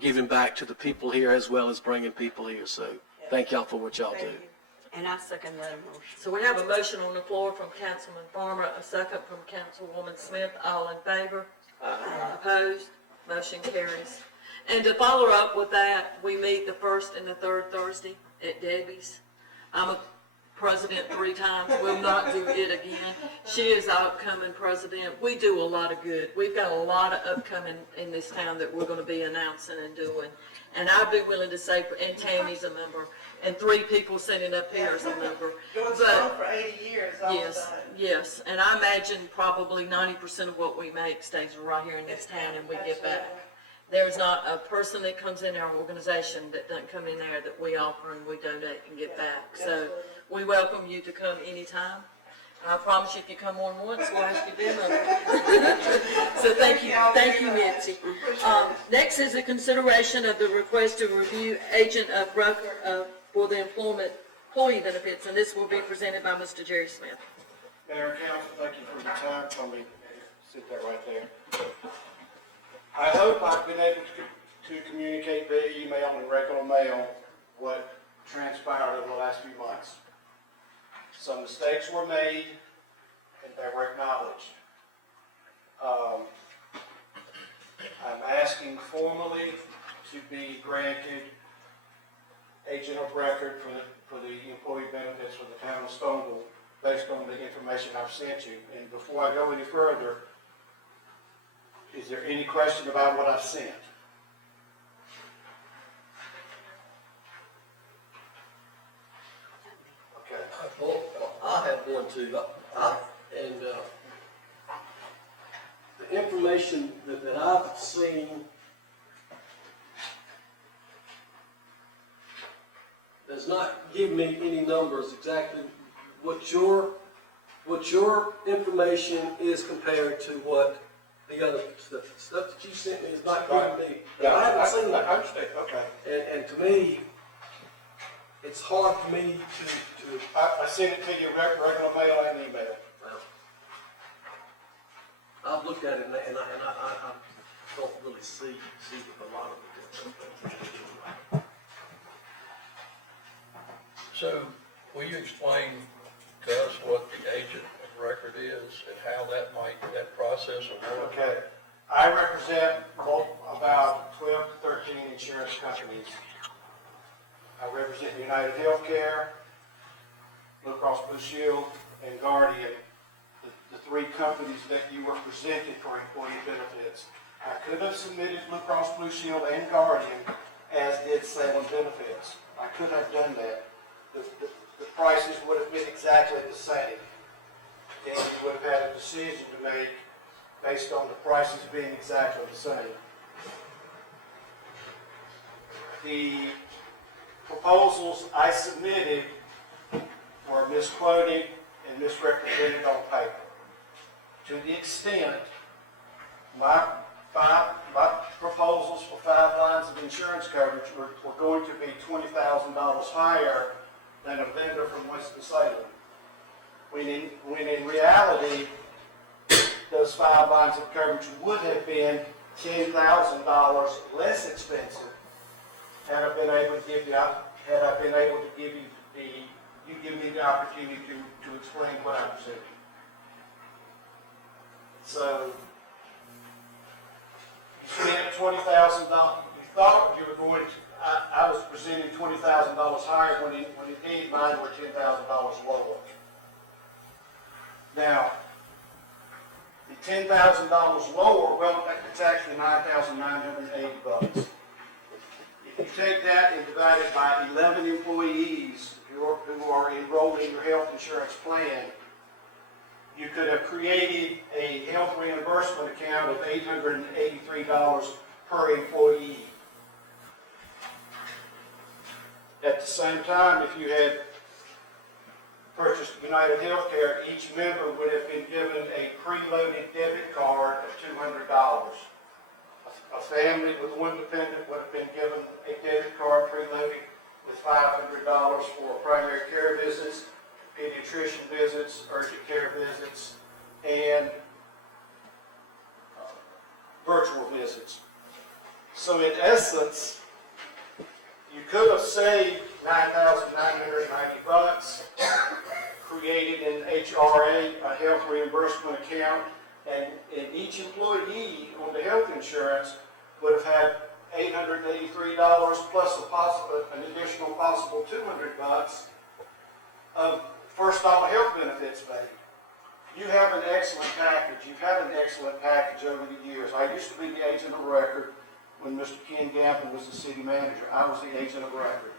giving back to the people here as well as bringing people here. So thank y'all for what y'all do. And I second that motion. So we have a motion on the floor from Councilman Farmer, a second from Councilwoman Smith. All in favor? Opposed? Motion carries. And to follow up with that, we meet the first and the third Thursday at Debbie's. I'm a president 3 times, will not do it again. She is our upcoming president. We do a lot of good. We've got a lot of upcoming in this town that we're going to be announcing and doing. And I'd be willing to say, and Tammy's a member, and 3 people sitting up here is a member. Doing strong for 80 years. Yes, and I imagine probably 90% of what we make stays right here in this town and we give back. There's not a person that comes in our organization that doesn't come in there that we offer and we donate and give back. So we welcome you to come anytime. And I promise you, if you come on once, we'll ask you to be a member. So thank you, Mitzi. Next is a consideration of the request to review agent of record for the employment employee benefits, and this will be presented by Mr. Jerry Smith. Mayor and council, thank you for your time. Let me sit there right there. I hope I've been able to communicate via email and regular mail what transpired over the last few months. Some mistakes were made and they were acknowledged. I'm asking formally to be granted agent of record for the employee benefits for the town of Stoneville based on the information I've sent you. And before I go any further, is there any question about what I've sent? Okay. I have one too, and the information that I've seen does not give me any numbers exactly what your information is compared to what the other stuff that you sent me is not giving me. I haven't seen I that. understand, okay. And to me, it's hard for me to I sent it to you regular mail and email. I've looked at it and I don't really see a lot of it. So, will you explain to us what the agent of record is and how that process will work? Okay. I represent about 12 to 13 insurance companies. I represent United Healthcare, Blue Cross Blue Shield, and Guardian, the three companies that you were presented for employee benefits. I could have submitted Blue Cross Blue Shield and Guardian, as did Salem Benefits. I could have done that. The prices would have been exactly the same. And you would have had a decision to make based on the prices being exactly the same. The proposals I submitted were misquoted and misrepresented on paper. To the extent my proposals for 5 lines of insurance coverage were going to be $20,000 higher than a vendor from Winston-Salem. When in reality, those 5 lines of coverage would have been $10,000 less expensive had I been able to give me the opportunity to explain what I presented. So, you spent $20,000, you thought you were going to, I was presenting $20,000 higher when indeed mine were $10,000 lower. Now, the $10,000 lower, well, it's actually $9,980. If you take that and divide it by 11 employees who are enrolled in your health insurance plan, you could have created a health reimbursement account of $883 per employee. At the same time, if you had purchased United Healthcare, each member would have been given a preloaded debit card of $200. A family with one dependent would have been given a debit card preloaded with $500 for primary care visits, pediatrician visits, urgent care visits, and virtual visits. So in essence, you could have saved $9,990, created an HRA, a health reimbursement account, and each employee on the health insurance would have had $883 plus an additional possible $200 of first dollar health benefits paid. You have an excellent package. You've had an excellent package over the years. I used to be the agent of record when Mr. Ken Galvan was the city manager. I was the agent of record.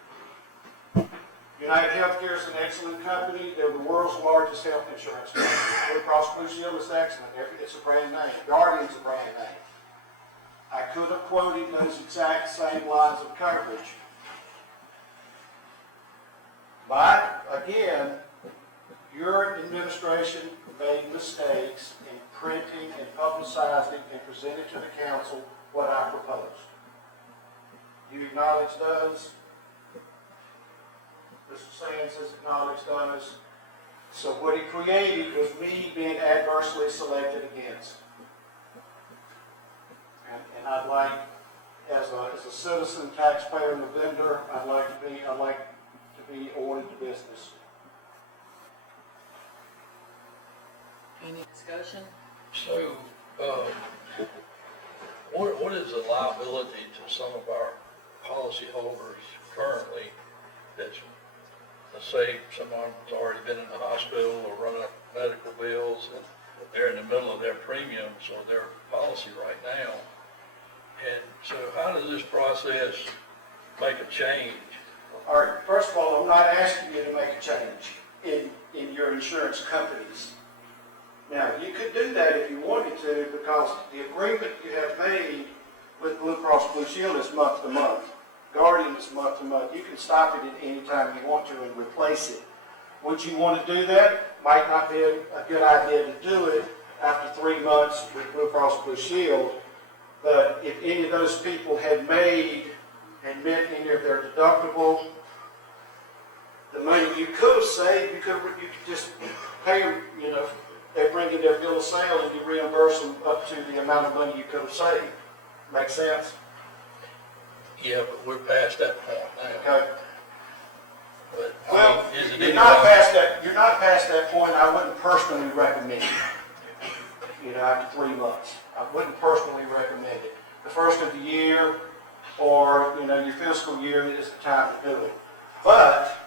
United Healthcare is an excellent company. They're the world's largest health insurance company. Blue Cross Blue Shield is excellent. It's a brand name. Guardian's a brand name. I could have quoted those exact same lines of coverage. But, again, your administration made mistakes in printing and publicizing and presented to the council what I proposed. You acknowledge those? Mr. Sands has acknowledged those. So what he created was me being adversely selected against. And I'd like, as a citizen, taxpayer, and a vendor, I'd like to be awarded the business. Any discussion? So, what is the liability to some of our policyholders currently that's, let's say someone's already been in the hospital or run up medical bills and they're in the middle of their premiums or their policy right now. And so how does this process make a change? All right, first of all, I'm not asking you to make a change in your insurance companies. Now, you could do that if you wanted to, because the agreement you have made with Blue Cross Blue Shield is month to month. Guardian is month to month. You can stop it at any time you want to and replace it. Would you want to do that? Might not be a good idea to do it after 3 months with Blue Cross Blue Shield. But if any of those people had met any of their deductible, the money you could have saved, you could just pay them, they bring in their bill of sale and you reimburse them up to the amount of money you could have saved. Make sense? Yeah, but we're past that point now. Okay. But, Well, is it you're any not way- past that point. I wouldn't personally recommend it. After 3 months. I wouldn't personally recommend it. The first of the year or, your fiscal year is the time to do it. But,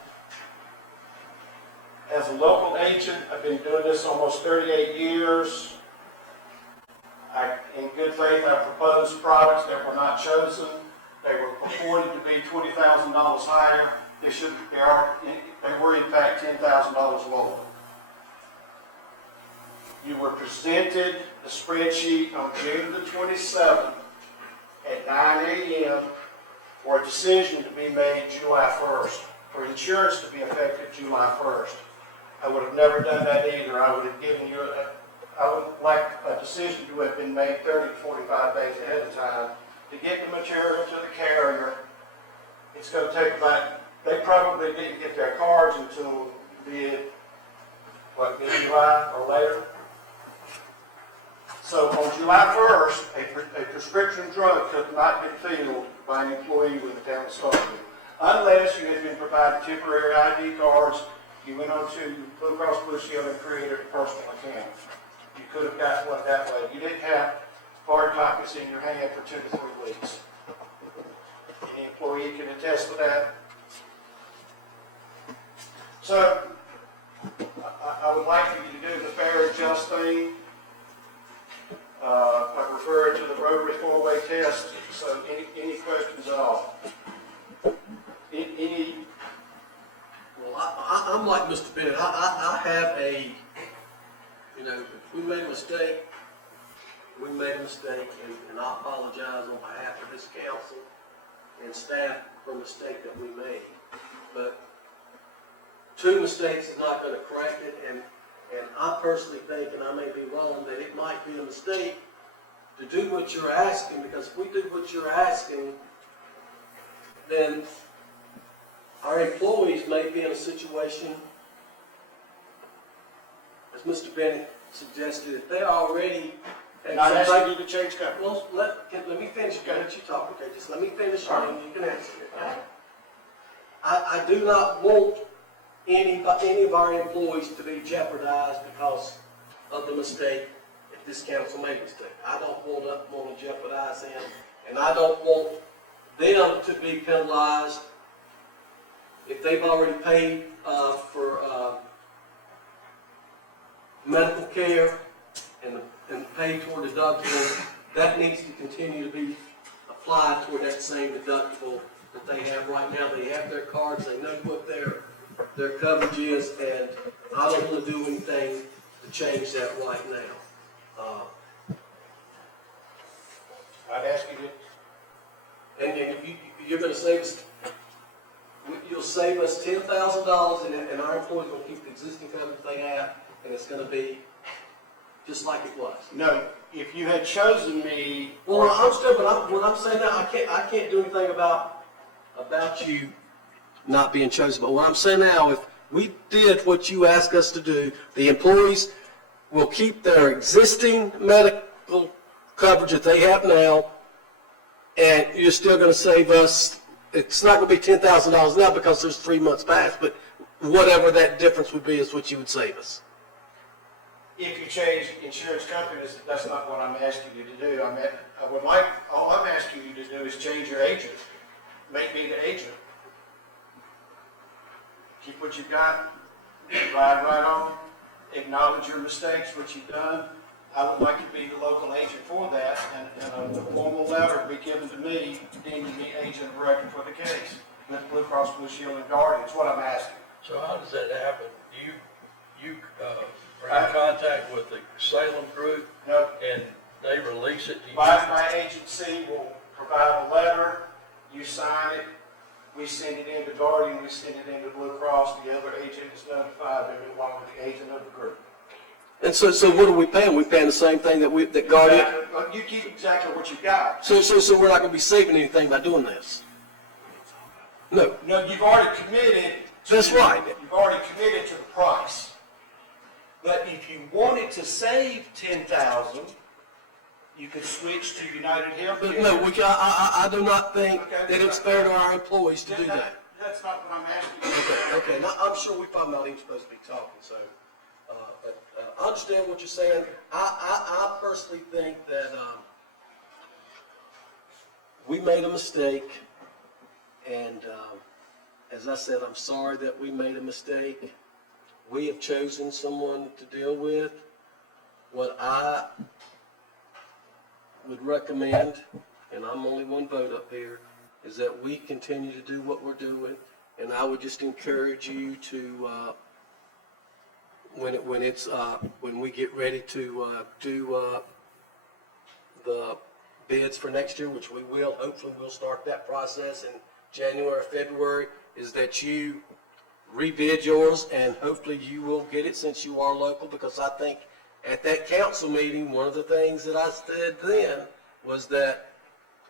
as a local agent, I've been doing this almost 38 years. In good faith, I proposed products that were not chosen. They were purported to be $20,000 higher. They were in fact $10,000 lower. You were presented the spreadsheet on June the 27th at 9 a.m. for a decision to be made July 1st, for insurance to be effective July 1st. I would have never done that either. I would have given you I would like a decision to have been made 30 to 45 days ahead of time to get the material to the carrier. It's going to take they probably didn't get their cards until mid-July or later. So on July 1st, a prescription drug could not be filled by an employee with the town of Stoneville, unless you had been provided temporary ID cards. You went on to Blue Cross Blue Shield and created a personal account. You could have gotten one that way. You didn't have hard copies in your hand for 2 to 3 weeks. Any employee can attest to that. So, I would like for you to do the fair and just thing. I refer to the rotary four-way test. So, any questions at all? Any? Well, I'm like Mr. Bennett. I have if we made a mistake, and I apologize on behalf of this council and staff for the mistake that we made. But 2 mistakes is not going to correct it, and I personally think, and I may be wrong, that it might be a mistake to do what you're asking, because if we do what you're asking, then our employees may be in a situation, as Mr. Bennett suggested, if they already have Not some asking you to change companies. well, let me finish. Let you talk. Okay, just let me finish, and you can answer it. Okay? I do not want any of our employees to be jeopardized because of the mistake. If this council made a mistake, I don't want to jeopardize them, and I don't want them to be penalized if they've already paid for medical care and paid toward deductible. That needs to continue to be applied toward that same deductible that they have right now. They have their cards, they know what their coverage is, and I don't want to do anything to change that right now. I'd ask you to. And if you're going to save us, you'll save us $10,000, and our employees will keep the existing coverage they have, and it's going to be just like it was. No, if you had chosen me. Well, I'm still, but what I'm saying now, I can't do anything about you not being chosen. But what I'm saying now, if we did what you asked us to do, the employees will keep their existing medical coverage that they have now, and you're still going to save us, it's not going to be $10,000 now because there's 3 months past, but whatever that difference would be is what you would save us. If you change insurance companies, that's not what I'm asking you to do. All I'm asking you to do is change your agent. Make me the agent. Keep what you've got, ride right on, acknowledge your mistakes, what you've done. I would like to be the local agent for that, and a formal letter be given to me, deeming me agent of record for the case. With Blue Cross Blue Shield and Guardian, is what I'm asking. So how does that happen? You are in contact with the Salem group No, and they release it to you? my agency will provide a letter, you sign it, we send it into Guardian, we send it into Blue Cross, the other agent is notified, they're along with the agent of the group. And so what are we paying? We're paying the same thing that Guardian? You keep exactly what you got. So we're not going to be saving anything by doing this? No. No, you've already committed. That's right. You've already committed to the price. But if you wanted to save $10,000, you could switch to United But Healthcare. no, I do not think that it's fair to our employees to do that. That's not what I'm asking you. Okay, now, I'm sure we're probably not even supposed to be talking, so, but I understand what you're saying. I personally think that, we made a mistake, and, as I said, I'm sorry that we made a mistake. We have chosen someone to deal with. What I would recommend, and I'm only one vote up here, is that we continue to do what we're doing, and I would just encourage you to, when we get ready to do the bids for next year, which we will, hopefully we'll start that process in January or February, is that you rebid yours, and hopefully you will get it since you are local, because I think at that council meeting, one of the things that I said then was that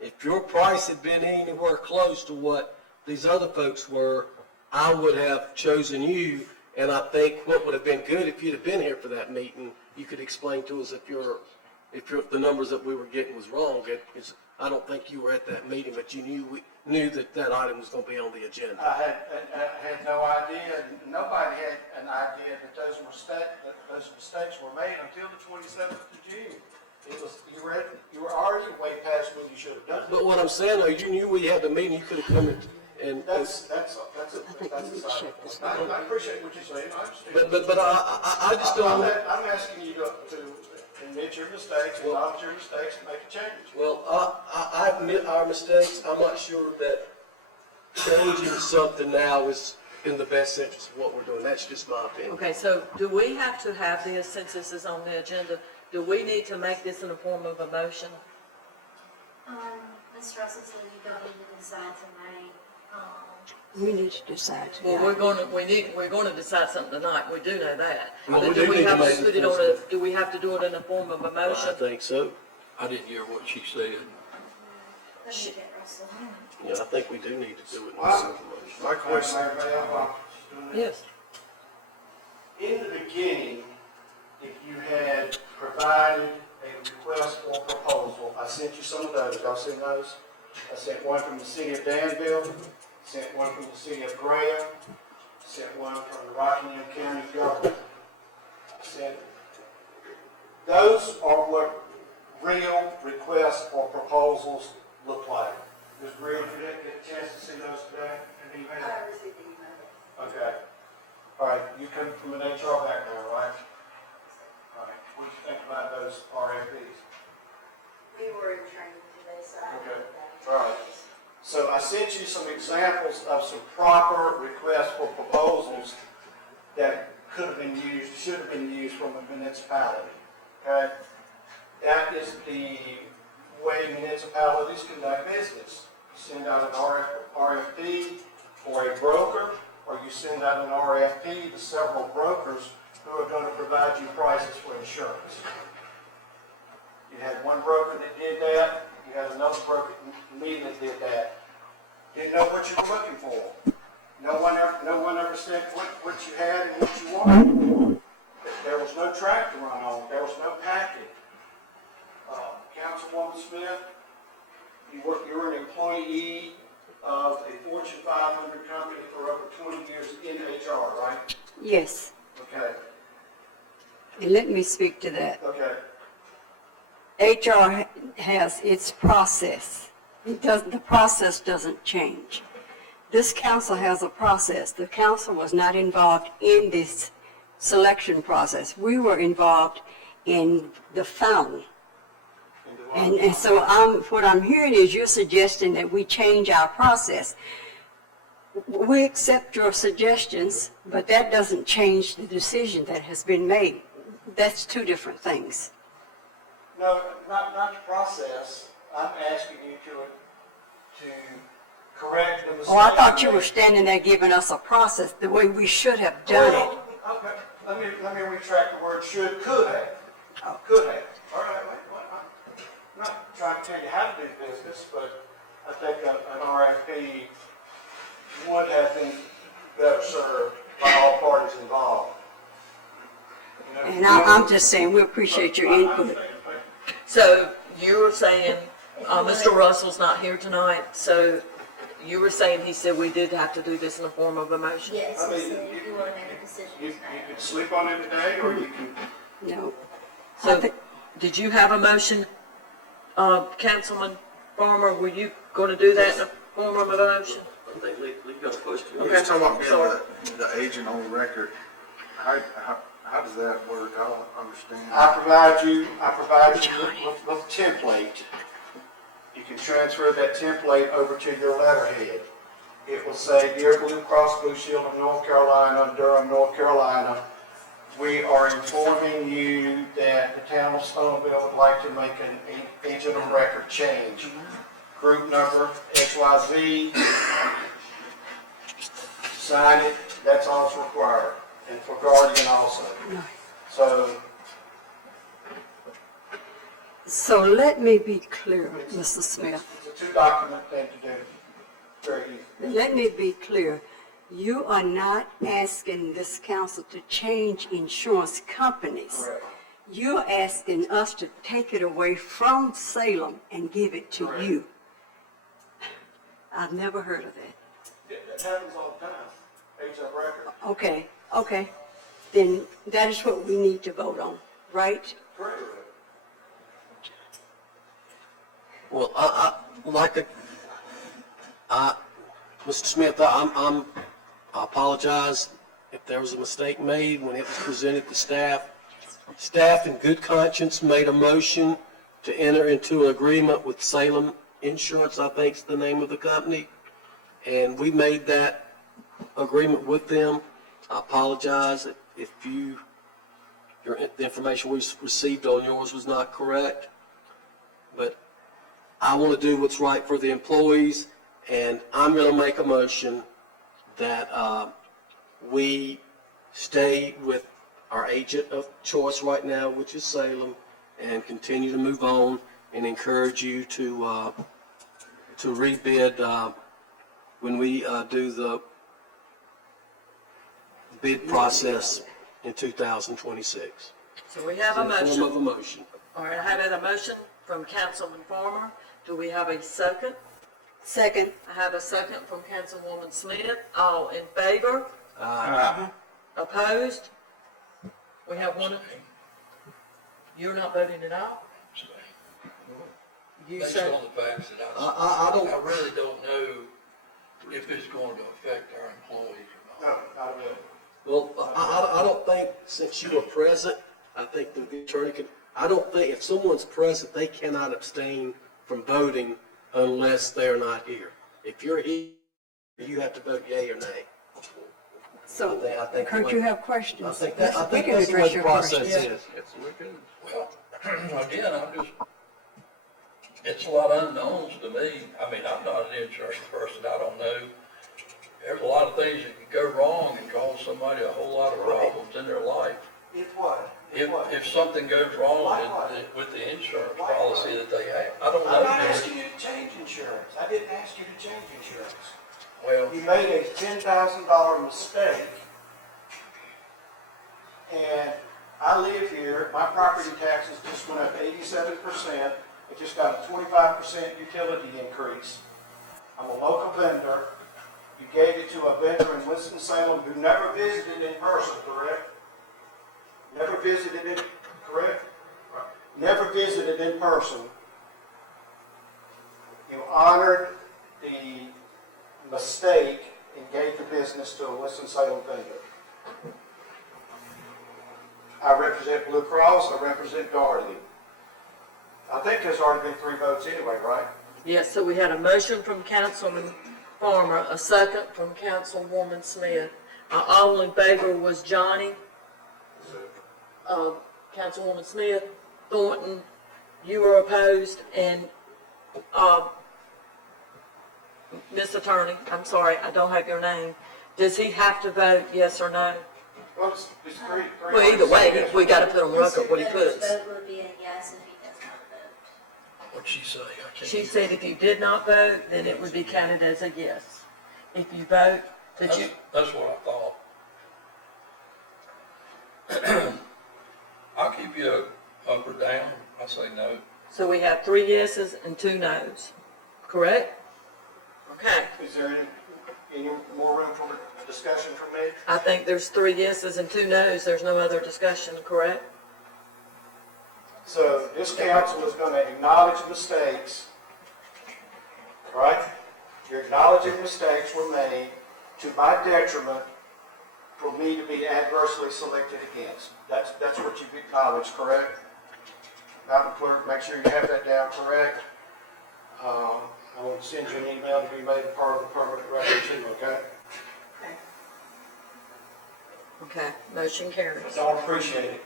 if your price had been anywhere close to what these other folks were, I would have chosen you. And I think what would have been good if you'd have been here for that meeting, you could explain to us if the numbers that we were getting was wrong. I don't think you were at that meeting, but you knew that item was going to be on the agenda. I had no idea, nobody had an idea that those mistakes were made until the 27th of June. You were already way past when you should have done it. But what I'm saying, though, you knew we had the meeting, you could have come and. That's a side. I appreciate what you're saying, I understand. But I just don't. I'm asking you to admit your mistakes, acknowledge your mistakes, and make a change. Well, I admit our mistakes. I'm not sure that changing something now is in the best interest of what we're doing. That's just my opinion. Okay, so do we have to have this, since this is on the agenda, do we need to make this in the form of a motion? Ms. Russell said you don't need to decide tonight. We need to decide Well, tonight. we're gonna decide something tonight, we do know that. Well, But we do do we need to have to make put it on a, do we have to do it in the form of a I motion? think so. I didn't hear what she said. Let me get Russell. Yeah, I think we do need to do it in Well, some motion. My question, Yes. in the beginning, if you had provided a request for proposal, I sent you some of those, y'all seen those? I sent one from the city of Danville, sent one from the city of Greer, sent one from the Rockingham County government. Those are what real requests or proposals look like. Ms. Greer, did you get a chance to see those today? An email? I received the email. Okay. All right, you come from an HR background, right? All right, what do you think about those RFPs? We were in training today, so I Okay. don't know. All right. So I sent you some examples of some proper requests for proposals that could have been used, should have been used from a municipality, okay? That is the way municipalities conduct business. You send out an RFP for a broker, or you send out an RFP to several brokers who are going to provide you prices for insurance. You had one broker that did that, you had another broker that immediately did that. Didn't know what you were looking for. No one ever said what you had and what you wanted. There was no track to run on, there was no packet. Councilwoman Smith, you're an employee of a Fortune 500 company for over 20 years in HR, right? Yes, Okay, and let me speak to that. okay. HR has its process. The process doesn't change. This council has a process. The council was not involved in this selection process. We were involved in the fountain. And so what I'm hearing is you're suggesting that we change our process. We accept your suggestions, but that doesn't change the decision that has been made. That's two different things. No, not the process. I'm asking you to correct the mistake. Oh, I thought you were standing there giving us a process, the way we should have done it. Okay, let me retract the word should, could have. Could have. All right, wait. I'm not trying to tell you how to do business, but I think an RFP would have been better served by all parties involved. You know, And I'm just saying, we appreciate your input. So you were saying, Mr. Russell's not here tonight, so you were saying he said we did have to do this in the form of a motion? Yes, I mean, so if you want to make a decision You tonight. can sleep on it today, or you can. No. So, did you have a motion, Councilman Farmer, were you going to do that in the form of a motion? I think Lee got a question. Okay. You're talking about Sorry. being the agent on record. How does that work? I don't understand. I provide you with a template. You can transfer that template over to your letterhead. It will say, Dear Blue Cross Blue Shield of North Carolina, Durham, North Carolina, we are informing you that the town of Stoneville would like to make an agent of record change. Group number XYZ, sign it, that's all that's required. And for Guardian also. So let me be clear, Mr. Smith. It's a two-document thing to do. Very easy. Let me be clear. You are not asking this council to change insurance companies. Correct. You're asking us to take it away from Salem and give it to you. I've never heard of that. That happens all the time. Agent of record. Okay. Then that is what we need to vote on, right? Correct. Well, I Mr. Smith, I apologize if there was a mistake made when it was presented to staff. Staff in good conscience made a motion to enter into an agreement with Salem Insurance, I think is the name of the company, and we made that agreement with them. I apologize if the information we received on yours was not correct, but I want to do what's right for the employees, and I'm going to make a motion that we stay with our agent of choice right now, which is Salem, and continue to move on and encourage you to rebid when we do the bid process in 2026. So we have a In the form of motion. a motion. All right, I have a motion from Councilman Farmer. Do we have a second? Second. I have a second from Councilwoman Smith. All in favor? Opposed? We have one. You're not voting at all? You Based said, on the facts that I don't. I really don't know if it's going to affect our employees or No, not. not really. Well, I don't think, since you were present, I think the attorney could, I don't think, if someone's present, they cannot abstain from voting unless they're not here. If you're here, you have to vote yea or nay. So, I think Kurt, you have questions? I think We that's the can way address the your process questions. is. Well, again, it's a lot of unknowns to me. I mean, I'm not an insurance person, I don't know. There's a lot of things that can go wrong and cause somebody a whole lot of problems in their life. If what? If something goes wrong with the insurance policy that they have, I don't know. I'm not asking you to change insurance. I didn't ask you to change insurance. Well, He made a $10,000 mistake. And I live here, my property taxes just went up 87%. I just got a 25% utility increase. I'm a local vendor. You gave it to a vendor in Winston-Salem who never visited in person, correct? Never visited in, correct? Never visited in person. You honored the mistake and gave the business to a Winston-Salem vendor. I represent Blue Cross, I represent Dorothy. I think there's already been 3 votes anyway, right? Yes, so we had a motion from Councilman Farmer, a second from Councilwoman Smith. All in favor was Johnny, Councilwoman Smith, Thornton, you were opposed, and Miss Attorney, I'm sorry, I don't have your name. Does he have to vote yes or no? Well, it's 3. Well, either way, we gotta put on record what he puts. His vote would be a yes if he does not vote. what'd she say? I can't She hear. said if you did not vote, then it would be counted as a yes. If you vote, that you, That's what I thought. I'll keep you up or down. I say no. so we have 3 yeses and 2 nos, correct? Okay, Is there any more room for discussion from me? I think there's 3 yeses and 2 nos, there's no other discussion, correct? So this council is going to acknowledge mistakes, right? You're acknowledging mistakes were made to my detriment for me to be adversely selected against. That's what you've acknowledged, correct? Madam Clerk, make sure you have that down correct. I will send you an email to be made a part of the permanent record too, okay? Okay, motion carries. Don't appreciate it.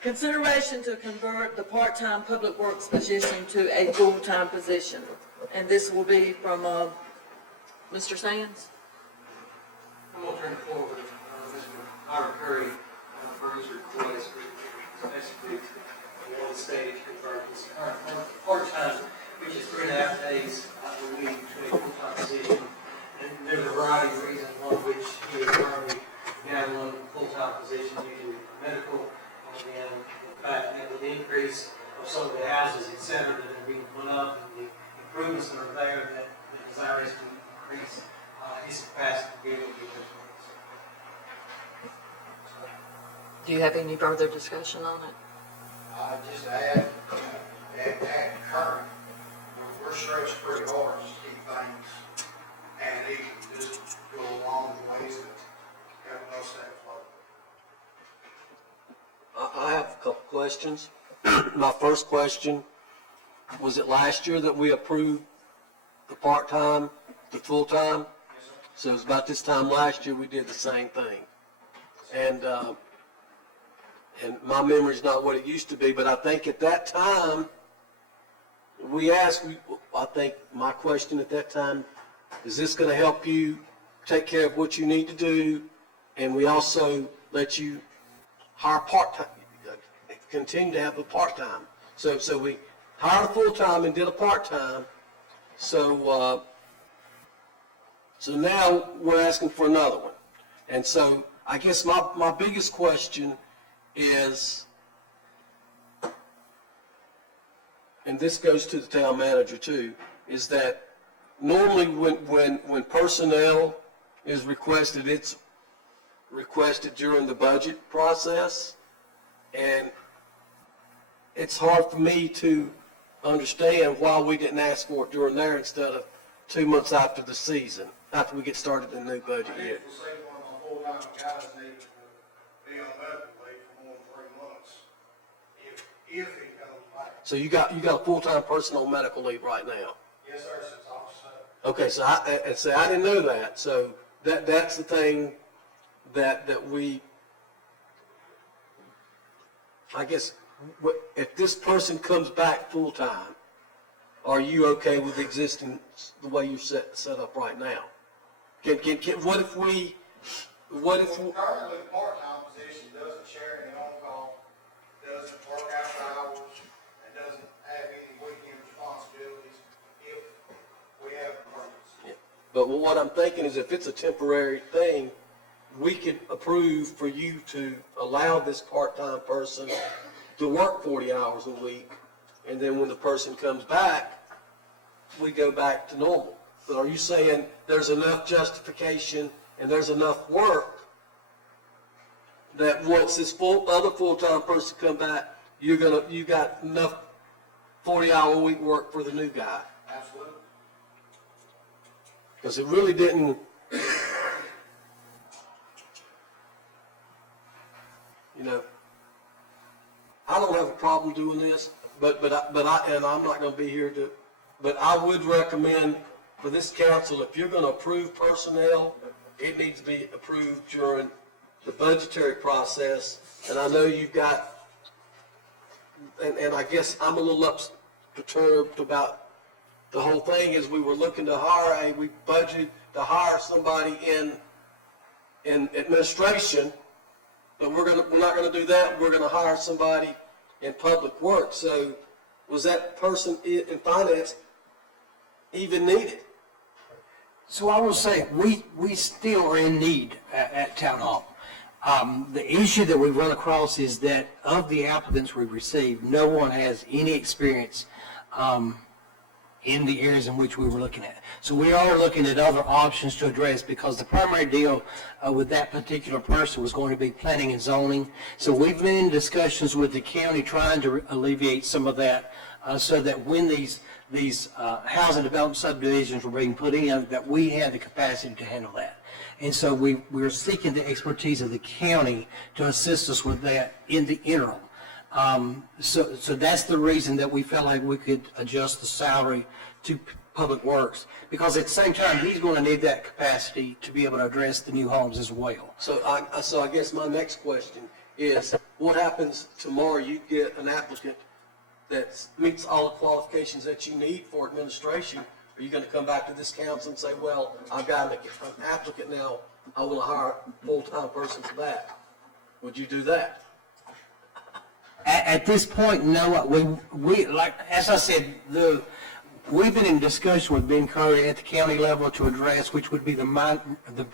Consideration to convert the part-time public works position to a full-time position. And this will be from, Mr. Sands? I'm going to turn it forward to Mr. Howard Curry for his request, basically one stage convert his current part-time, which is 3.5 days, will be to a full-time position. And there's a variety of reasons, one of which he is currently down one full-time position due to medical, and then the fact that with the increase of some of the houses, et cetera, that are being put up, and the improvements that are there, that the desire is to increase his capacity to be able to do those works. Do you have any further discussion on it? Just add current, we're stretched pretty hard to keep things, and even just go along the ways that have no stay afloat. I have a couple questions. My first question, was it last year that we approved the part-time, the full-time? So it was about this time last year we did the same thing. And my memory's not what it used to be, but I think at that time, I think my question at that time, is this gonna help you take care of what you need to do? And we also let you hire part-time, continue to have a part-time. So we hired a full-time and did a part-time. So now we're asking for another one. And so I guess my biggest question is, and this goes to the town manager too, is that normally when personnel is requested, it's requested during the budget process, and it's hard for me to understand why we didn't ask for it during there instead of 2 months after the season, after we get started in the new budget year. We'll say one of my full-time guys need to be on medical leave for more than 3 months, if he comes back. So you got a full-time person on medical leave right now? Yes, sir, since August 7th. Okay, so I didn't know that. So that's the thing that we, I guess, if this person comes back full-time, are you okay with existing the way you're set up right now? What if we? Currently, the part-time position doesn't share any on-call, doesn't work after hours, and doesn't have any weekend responsibilities. But what I'm thinking is if it's a temporary thing, we could approve for you to allow this part-time person to work 40 hours a week, and then when the person comes back, we go back to normal. But are you saying there's enough justification and there's enough work that once this other full-time person come back, you got enough 40-hour-a-week work for the new guy? Absolutely. Because it really didn't, you know, I don't have a problem doing this, but I'm not going to be here to, but I would recommend for this council, if you're going to approve personnel, it needs to be approved during the budgetary process. And I know you've got, and I guess I'm a little perturbed about the whole thing is we were looking to hire, we budgeted to hire somebody in administration, but we're not gonna do that. We're gonna hire somebody in public works. So was that person in finance even needed? So I will say, we still are in need at Town Hall. The issue that we've run across is that of the applicants we've received, no one has any experience in the areas in which we were looking at. So we are looking at other options to address, because the primary deal with that particular person was going to be planning and zoning. So we've been in discussions with the county trying to alleviate some of that, so that when these housing development subdivisions were being put in, that we had the capacity to handle that. And so we're seeking the expertise of the county to assist us with that in the interim. So that's the reason that we felt like we could adjust the salary to Public Works, because at the same time, he's going to need that capacity to be able to address the new homes as well. So I guess my next question is, what happens tomorrow you get an applicant that meets all the qualifications that you need for administration? Are you going to come back to this council and say, well, I've got an applicant now, I want to hire a full-time person for that? Would you do that? At this point, no. We like, as I said, we've been in discussion with Ben Curry at the county level to address which would be the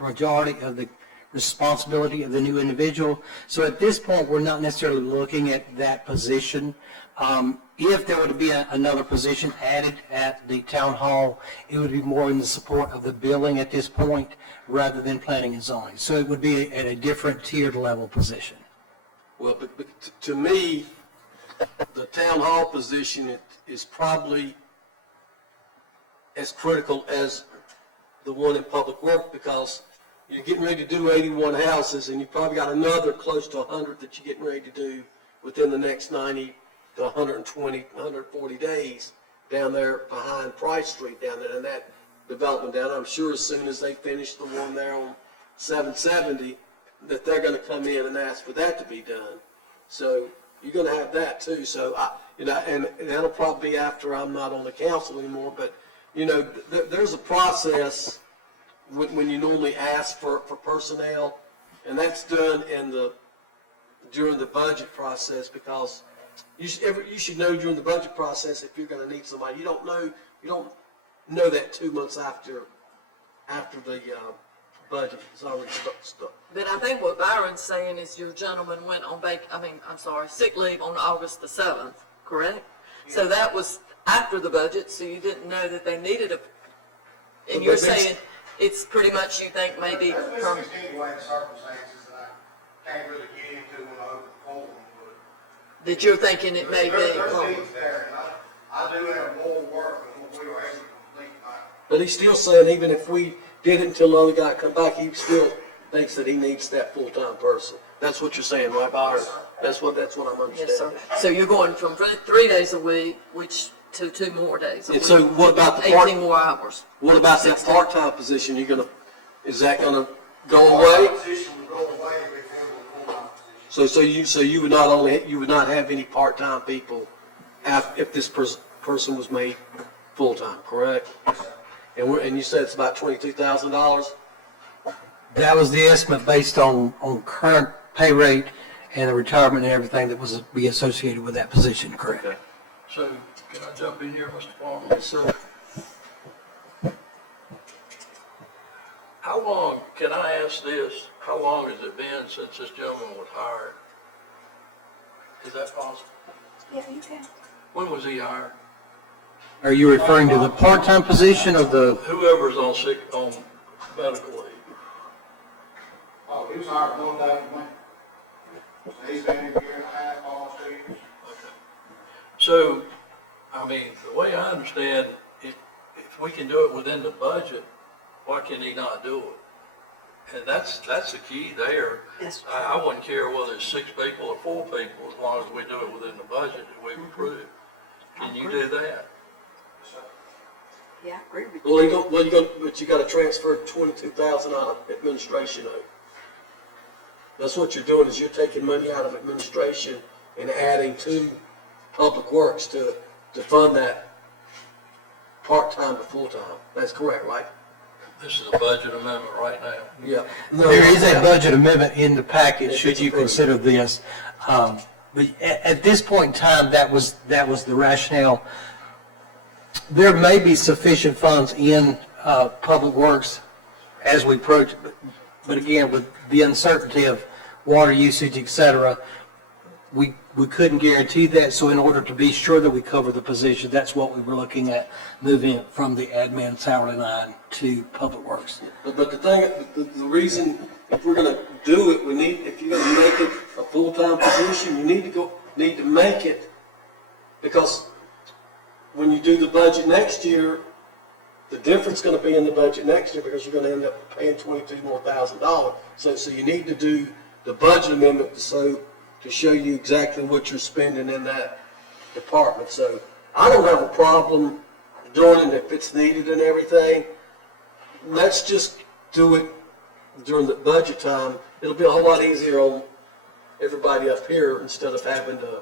majority of the responsibility of the new individual. So at this point, we're not necessarily looking at that position. If there were to be another position added at the town hall, it would be more in the support of the billing at this point rather than planning and zoning. So it would be at a different tiered level position. Well, but to me, the town hall position is probably as critical as the one in public work, because you're getting ready to do 81 houses, and you probably got another close to 100 that you're getting ready to do within the next 90 to 120, 140 days down there behind Price Street down there, and that development down there. I'm sure as soon as they finish the one there on 770, that they're going to come in and ask for that to be done. So you're going to have that too. So and that'll probably be after I'm not on the council anymore. But there's a process when you normally ask for personnel, and that's done during the budget process, because you should know during the budget process if you're going to need somebody. You don't know that 2 months after the budget is already stuck. But I think what Byron's saying is your gentleman went on sick leave on August the 7th, correct? Yeah. So that was after the budget, so you didn't know that they needed and you're saying it's pretty much, you think maybe. There's been extenuating circumstances that I can't really get into when I open the forum, but. That you're thinking it may be. There's needs there, and I do have more work than what we were able to complete tonight. But he's still saying even if we did it until the other guy come back, he still thinks that he needs that full-time person. That's what you're saying, right, Byron? That's what I'm understanding. Yes, sir. So you're going from 3 days a week, to 2 more days a week. And so what about the 18 more hours? What about that part-time position? Is that gonna go away? Position would go away before the full-time position. So you would not have any part-time people if this person was made full-time, correct? And you said it's about $22,000? That was the estimate based on current pay rate and the retirement and everything that was be associated with that position, correct? Okay. So, can I jump in here, Mr. Farmer? Yes, sir. ask this, how long has it been since this gentleman was hired? Is that possible? Yeah, you can. When was he hired? Are you referring to the part-time position or the? Whoever's on medical leave. Oh, he was hired one day from me. So he's been here a year and a half, almost 2 years. So, I mean, the way I understand, if we can do it within the budget, why can he not do it? And that's the key there. That's true. I wouldn't care whether it's 6 people or 4 people, as long as we do it within the budget that we've approved. Can you do that? Yeah, I agree with you. But you gotta transfer 22,000 out of administration note. That's what you're doing, is you're taking money out of administration and adding to public works to fund that part-time to full-time. That's correct, right? This is a budget amendment right now. Yeah. There is a budget amendment in the package, should you consider this. But at this point in time, that was the rationale. There may be sufficient funds in Public Works as we approach, but again, with the uncertainty of water usage, et cetera, we couldn't guarantee that. So in order to be sure that we cover the position, that's what we were looking at, moving it from the admin salary line to Public Works. But the thing, the reason, if we're gonna do it, if you're gonna make it a full-time position, you need to make it, because when you do the budget next year, the difference is gonna be in the budget next year, because you're gonna end up paying $22,000 more. So you need to do the budget amendment to show you exactly what you're spending in that department. So I don't have a problem doing it if it's needed and everything. Let's just do it during the budget time. It'll be a whole lot easier on everybody up here instead of having to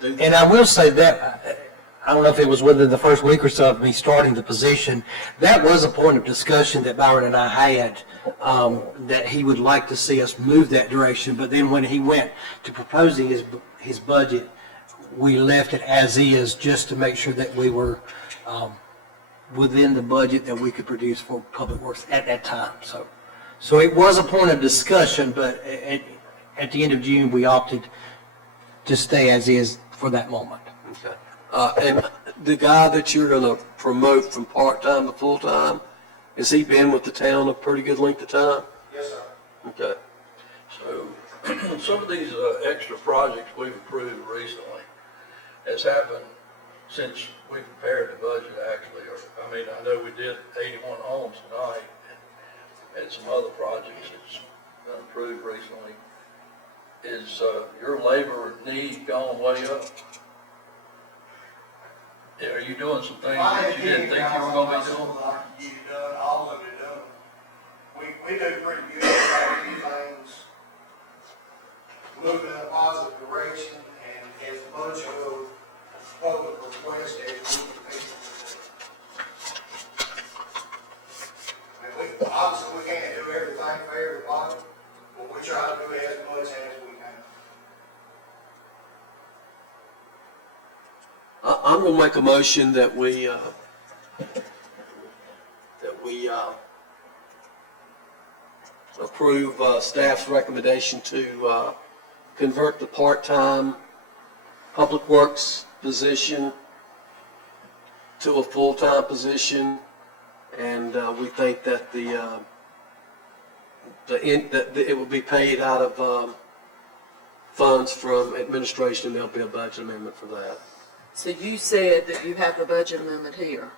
do that. And I will say that, I don't know if it was within the first week or so of me starting the position, that was a point of discussion that Byron and I had, that he would like to see us move that direction. But then when he went to proposing his budget, we left it as is, just to make sure that we were within the budget that we could produce for Public Works at that time. So it was a point of discussion, but at the end of June, we opted to stay as is for that moment. Okay. And the guy that you're gonna promote from part-time to full-time, has he been with the town a pretty good length of time? Yes, sir. Okay. So, some of these extra projects we've approved recently has happened since we prepared the budget, actually. I mean, I know we did 81 homes tonight, and some other projects that's been approved recently. Is your labor need gone way up? Are you doing some things that you didn't think you were gonna be doing? You done, all of it done. We do pretty good at these things, moving in a positive direction, and as much of public request as we can meet. I mean, obviously, we can't do everything for everybody, but we try to do as much as we can. I'm gonna make a motion that we approve staff's recommendation to convert the part-time Public Works position to a full-time position, and we think that that it will be paid out of funds from administration, and there'll be a budget amendment for that. So you said that you have the budget amendment here.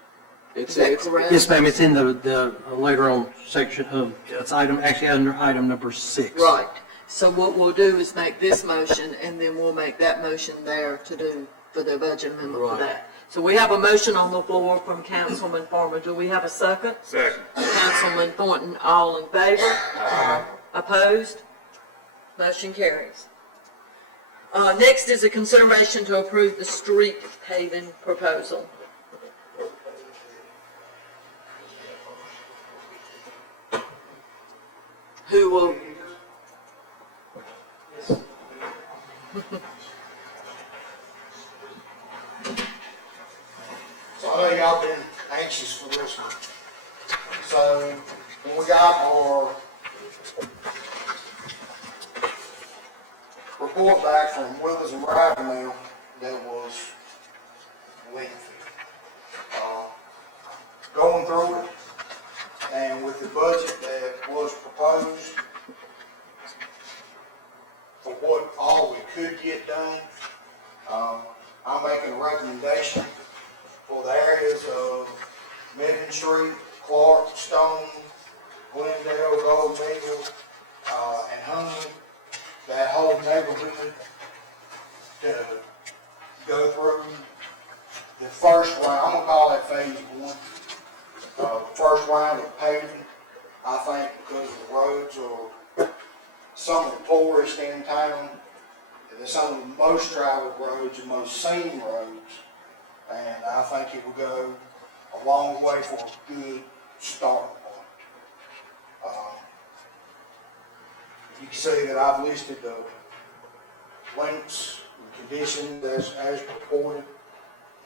Is It's that correct? Yes, ma'am, it's in the later on section of, it's actually under item number 6. Right. So what we'll do is make this motion, and then we'll make that motion there to do for the budget amendment for Right. that. So we have a motion on the floor from Councilman Farmer. Do we have a second? Second. Councilman Thornton, all in favor? Opposed? Motion carries. Next is a consideration to approve the street paving proposal. Who will? So I know y'all been anxious for this one. So when we got our report back from Withers and Ravenel that was lengthy. Going through it, and with the budget that was proposed, for what all we could get done, I'm making a recommendation for the areas of Midland Street, Clark, Stone, Glendale, Gold Eagle, and Huntley, that whole neighborhood, to go through the first round. I'm gonna call that phase one. First round of paving, I think, because the roads are some of the poorest in town, and they're some of the most traveled roads and most seen roads, and I think it will go a long way for a good starting point. You can see that I've listed the lengths and conditions as reported,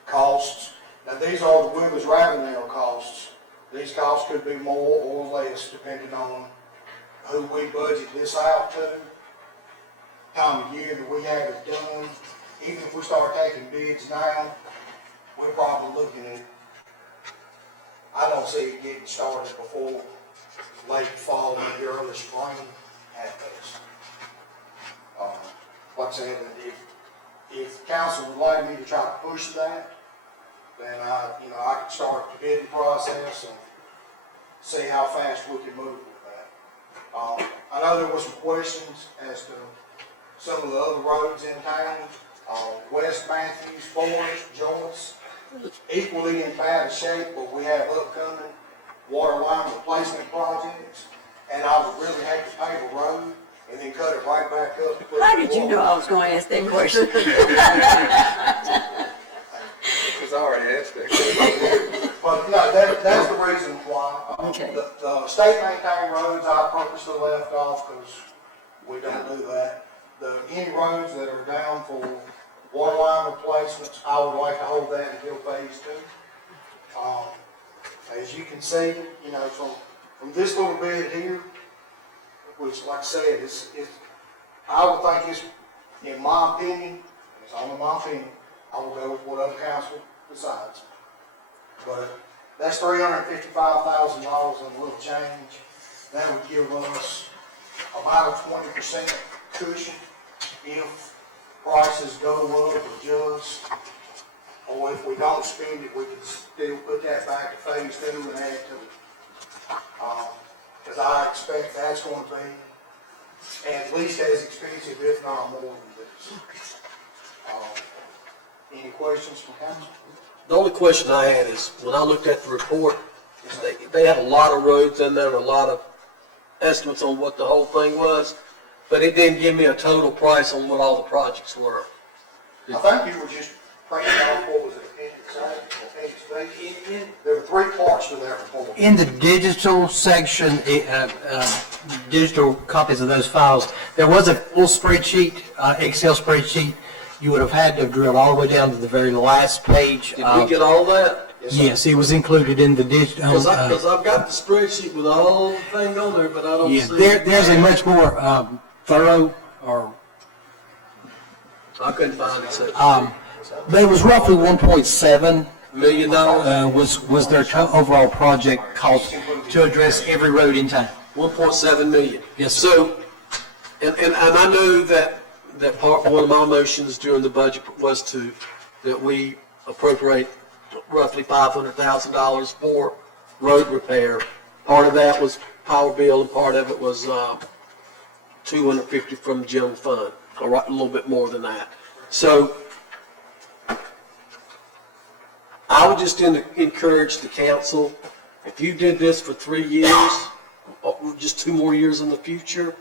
costs. Now these are the Withers Ravenel costs. These costs could be more or less depending on who we budget this out to, time of year that we have it done. Even if we start taking bids now, we're probably looking at, I don't see it getting started before late fall, maybe early spring at best. Like I said, if council would like me to try to push that, then I can start the bidding process and see how fast we can move with that. I know there were some questions as to some of the other roads in town. West Matthews, Forest, Joyce, equally in bad shape, but we have upcoming water line replacement projects, and I would really hate to pave a road and then cut it right back up. How did you know I was going to ask that question? Because I already asked that question. But no, that's the reason why. Okay. The state maintained roads I purposely left off because we don't do that. Any roads that are down for water line replacements, I would like to hold that until phase two. As you can see, from this little bit here, which, like I said, I would think it's, in my opinion, it's only my opinion, I will go with what other council decides. But that's $355,000 and a little change. That would give us about a 20% cushion if prices go up or adjust. Or if we don't spend it, we can still put that back to phase two and add to it. Because I expect that's going to be at least as expensive, if not more than this. Any questions from council? The only question I had is, when I looked at the report, they had a lot of roads in there and a lot of estimates on what the whole thing was, but it didn't give me a total price on what all the projects were. I think you were just printing off, what was it, appendix A? There were three parts to that report. In the digital section, digital copies of those files, there was a little spreadsheet, Excel spreadsheet. You would have had to have drilled all the way down to the very last page. Did we get all that? Yes, it was included in the digital. Because I've got the spreadsheet with the whole thing on there, but I don't see. There's a much more thorough, or I couldn't find it. So. there was roughly $1.7 million was their overall project cost to address every road in town. 1.7 million. Yes. So, and I know that one of my motions during the budget was that we appropriate roughly $500,000 for road repair. Part of that was power bill, and part of it was $250 from the general fund, or a little bit more than that. So I would just encourage the council, if you did this for 3 years, or just 2 more years in the future,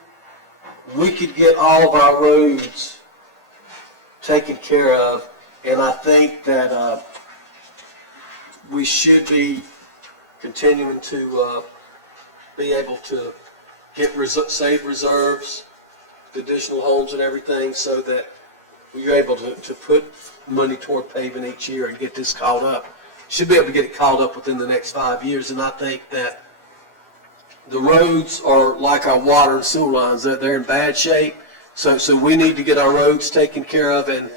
we could get all of our roads taken care of, and I think that we should be continuing to be able to get save reserves, the additional homes and everything, so that we're able to put money toward paving each year and get this caught up. Should be able to get it caught up within the next 5 years, and I think that the roads are like our water and sewer lines, they're in bad shape. So we need to get our roads taken care of, and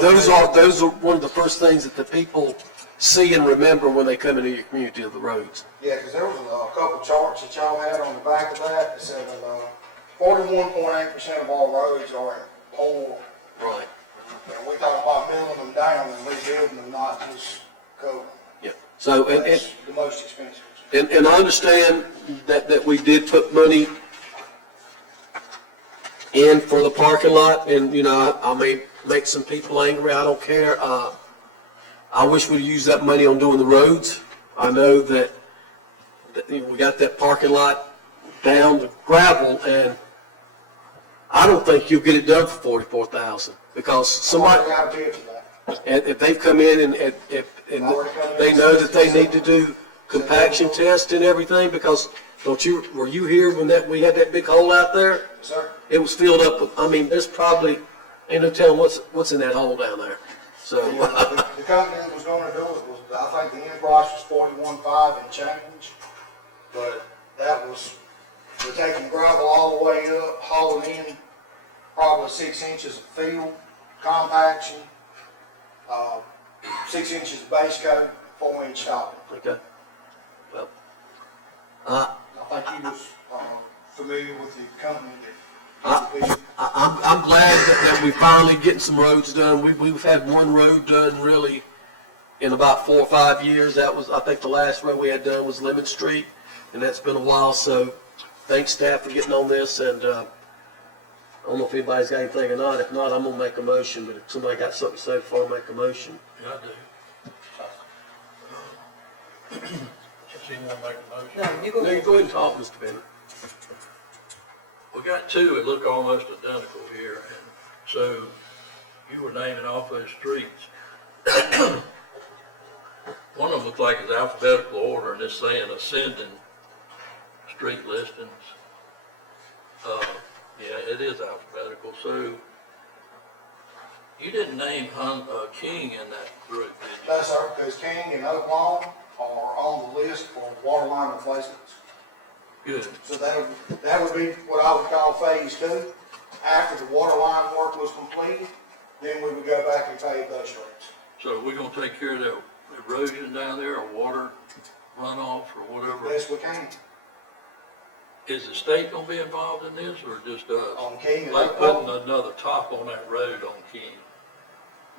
those are one of the first things that the people see and remember when they come into your community, of the roads. Yeah, because there was a couple charts that y'all had on the back of that said that 41.8% of all roads are in poor. Right. And we talk about building them down and rebuilding them, not just code. Yeah. So, That's the most expensive. and I understand that we did put money in for the parking lot, and, you know, I may make some people angry, I don't care. I wish we'd use that money on doing the roads. I know that you know, we got that parking lot down to gravel, and I don't think you'll get it done for $44,000, because somebody, Got a bid for that. and if they've come in and they know that they need to do compaction test and everything, because were you here when we had that big hole out there? Sir? It was filled up with, I mean, there's probably, ain't no telling what's in that hole down there. So, The company that was gonna do it was, I think the end price was 41.5 and change, but that was, we're taking gravel all the way up, hauling in probably 6 inches of fill, compaction, 6 inches of base coat, 4-inch topping. okay. Well, I think he was familiar with the company I'm glad that we're finally getting some roads done. We've had one road done really in about 4 or 5 years. That was, I think the last road we had done was Lemon Street, and that's been a while. So thanks staff for getting on this, and I don't know if anybody's got anything or not. If not, I'm gonna make a motion, but if somebody got something to say before I make a motion. Yeah, I do. Does anyone make a motion? No, you go. No, you go ahead and talk, Mr. Bennett. We got two that look almost identical here, and so you were naming off those streets. One of them looks like it's alphabetical order, and it's saying ascending street listings. Yeah, it is alphabetical, so you didn't name King in that group, did you? That's sir, because King and Oak Lawn are on the list for water line replacements. Good. So that would be what I would call phase 2. After the water line work was completed, then we would go back and pave those streets. So we're gonna take care of the erosion down there, or water runoff, or whatever? Best we can. Is the state gonna be involved in this, or just us? On King and Like Oak putting Lawn? another top on that road on King?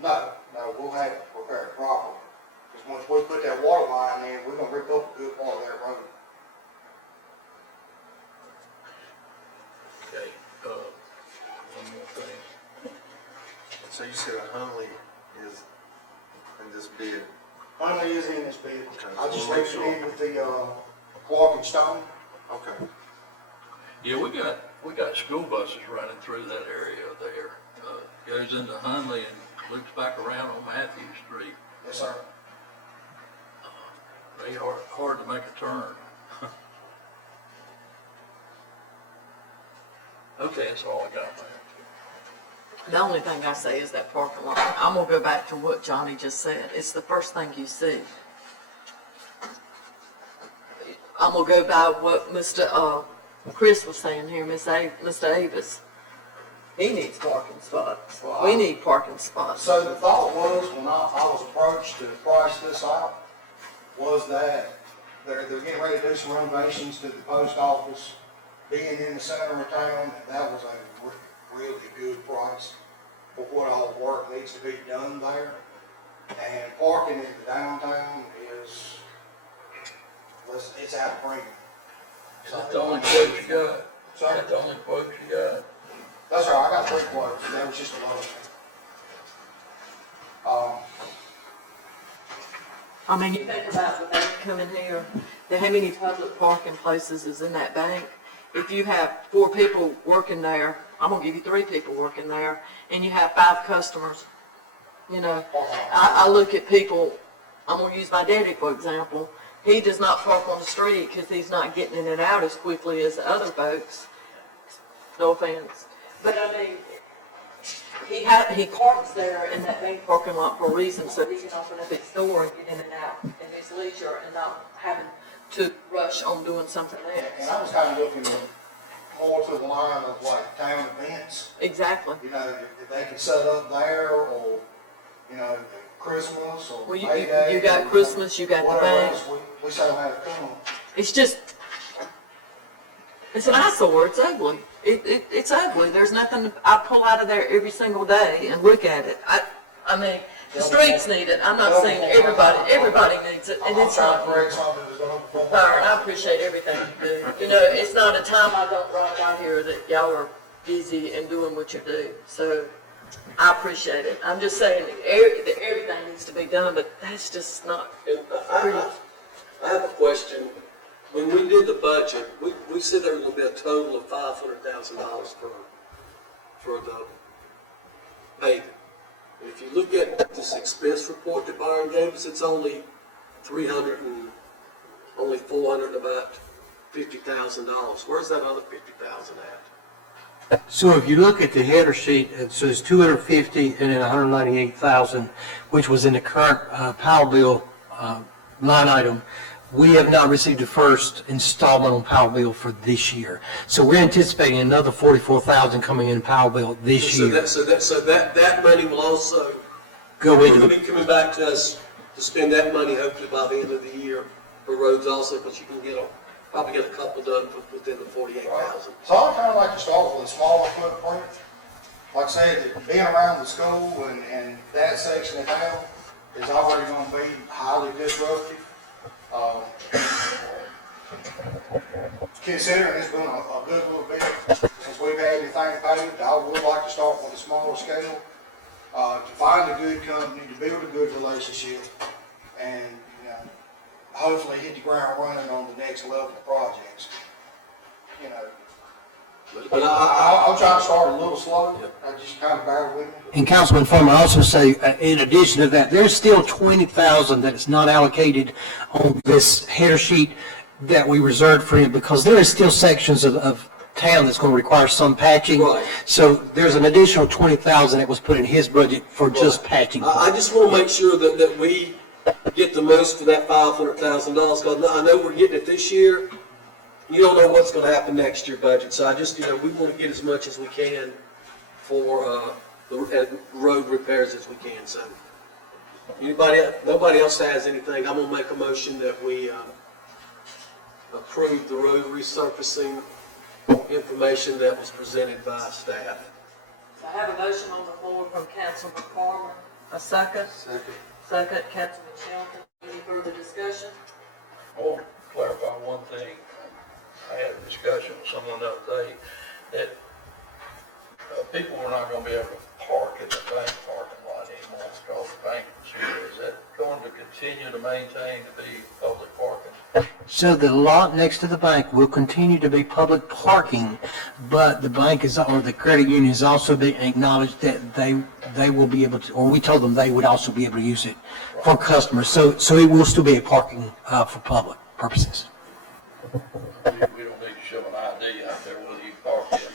No, we'll have it prepared properly. Because once we put that water line in, we're gonna rip up a good part of that road. Okay, one more thing. So you said Hunley is in this bid? Hunley is in this bid. Okay. I just mixed it in with the Clark and Stone. Okay. Yeah, we got school buses running through that area there. Goes into Hunley and loops back around on Matthew Street. Yes, sir. They are hard to make a turn. Okay, that's all I got there. The only thing I say is that parking lot. I'm gonna go back to what Johnny just said. It's the first thing you see. I'm gonna go by what Mr. Chris was saying here, Mr. Avis. He needs parking spots. We need parking spots. So the thought was, when I was approached to price this out, was that they're getting ready to do some renovations to the post office, being in the center of town, and that was a really good price for what all the work needs to be done there. And parking in the downtown is, it's out of premium. Is that the only quote you got? Is Sorry? that the only quote you got? That's right, I got 3 quotes, that was just a low one. I mean, you think about the bank coming here, how many public parking places is in that bank? If you have 4 people working there, I'm gonna give you 3 people working there, and you have 5 customers, you know. I look at people, I'm gonna use my daddy for example. He does not park on the street because he's not getting in and out as quickly as the other folks. No offense. But I mean, he parks there in that bank parking lot for a reason, so he can open up his store and get in and out in his leisure and not having to rush on doing something And else. I was kind of looking more to the line of like town events. Exactly. You know, if they could set up there, or, you know, Christmas, or Well, Mayday. you got Christmas, you got the whatever bank. else we so have come. It's just, it's an eyesore, it's ugly. It's ugly, there's nothing, I pull out of there every single day and look at it. I mean, the streets need it, I'm not saying everybody needs it, and it's not. I'm trying to correct something that's going to. Byron, I appreciate everything you do. You know, it's not a time I don't ride out here that y'all are busy and doing what you do, so I appreciate it. I'm just saying that everything needs to be done, but that's just not pretty. I have a question. When we did the budget, we said there was going to be a total of $500,000 for the paving. And if you look at this expense report that Byron gave us, it's only $450,000 about $50,000. Where's that other $50,000 at? So if you look at the header sheet, it says 250 and then 198,000, which was in the current power bill line item. We have not received the first installment on power bill for this year. So we're anticipating another 44,000 coming in power bill this year. So that money will also Go into be coming back to us to spend that money hopefully by the end of the year for roads also, because you can probably get a couple done within the 48,000. So I kind of like to start with a smaller footprint. Like I said, that being around the school and that section of town is already going to be highly disruptive. Considering it's been a good little bit since we've had anything paved, I would like to start with a smaller scale, to find a good company, to build a good relationship, and, you know, hopefully hit the ground running on the next level of projects. You know, But I'll try to start a little slow. I just kind of bear with me. And Councilman Farmer, I also say, in addition to that, there's still 20,000 that is not allocated on this header sheet that we reserved for him, because there is still sections of town that's going to require some patching. Right. So there's an additional 20,000 that was put in his budget for just patching. I just want to make sure that we get the most for that $500,000, because I know we're getting it this year. You don't know what's going to happen next year budget, so I just, we want to get as much as we can for the road repairs as we can. So nobody else has anything, I'm going to make a motion that we approve the road resurfacing information that was presented by staff. I have a motion on the floor from Councilman Farmer. A second? Second, Councilman Shelton. Any further discussion? I want to clarify one thing. I had a discussion with someone the other day that people were not going to be able to park in the bank parking lot anymore because the bank was here. Is that going to continue to maintain to be public parking? So the lot next to the bank will continue to be public parking, but the bank is, or the credit union is also being acknowledged that they will be able to, or we told them they would also be able to use it for customers. So it will still be a parking for public purposes. We don't need to show an ID out there whether you park it.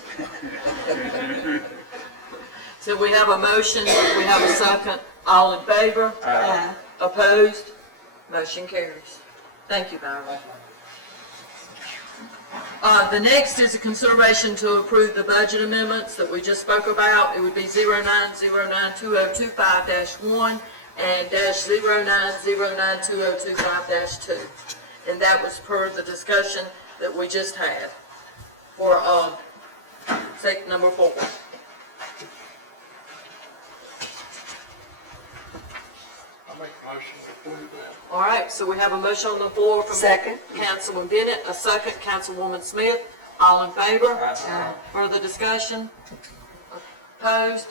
So we have a motion, we have a second. All in favor? Aye. Opposed? Motion carries. Thank you, Byron. The next is a consideration to approve the budget amendments that we just spoke about. It would be 09092025-1 and -09092025-2. And that was per the discussion that we just had for, number 4. I make a motion to approve that. All right, so we have a motion on the floor from Second. Councilman Bennett, a second, Councilwoman Smith. All in favor? Aye. Further discussion? Opposed?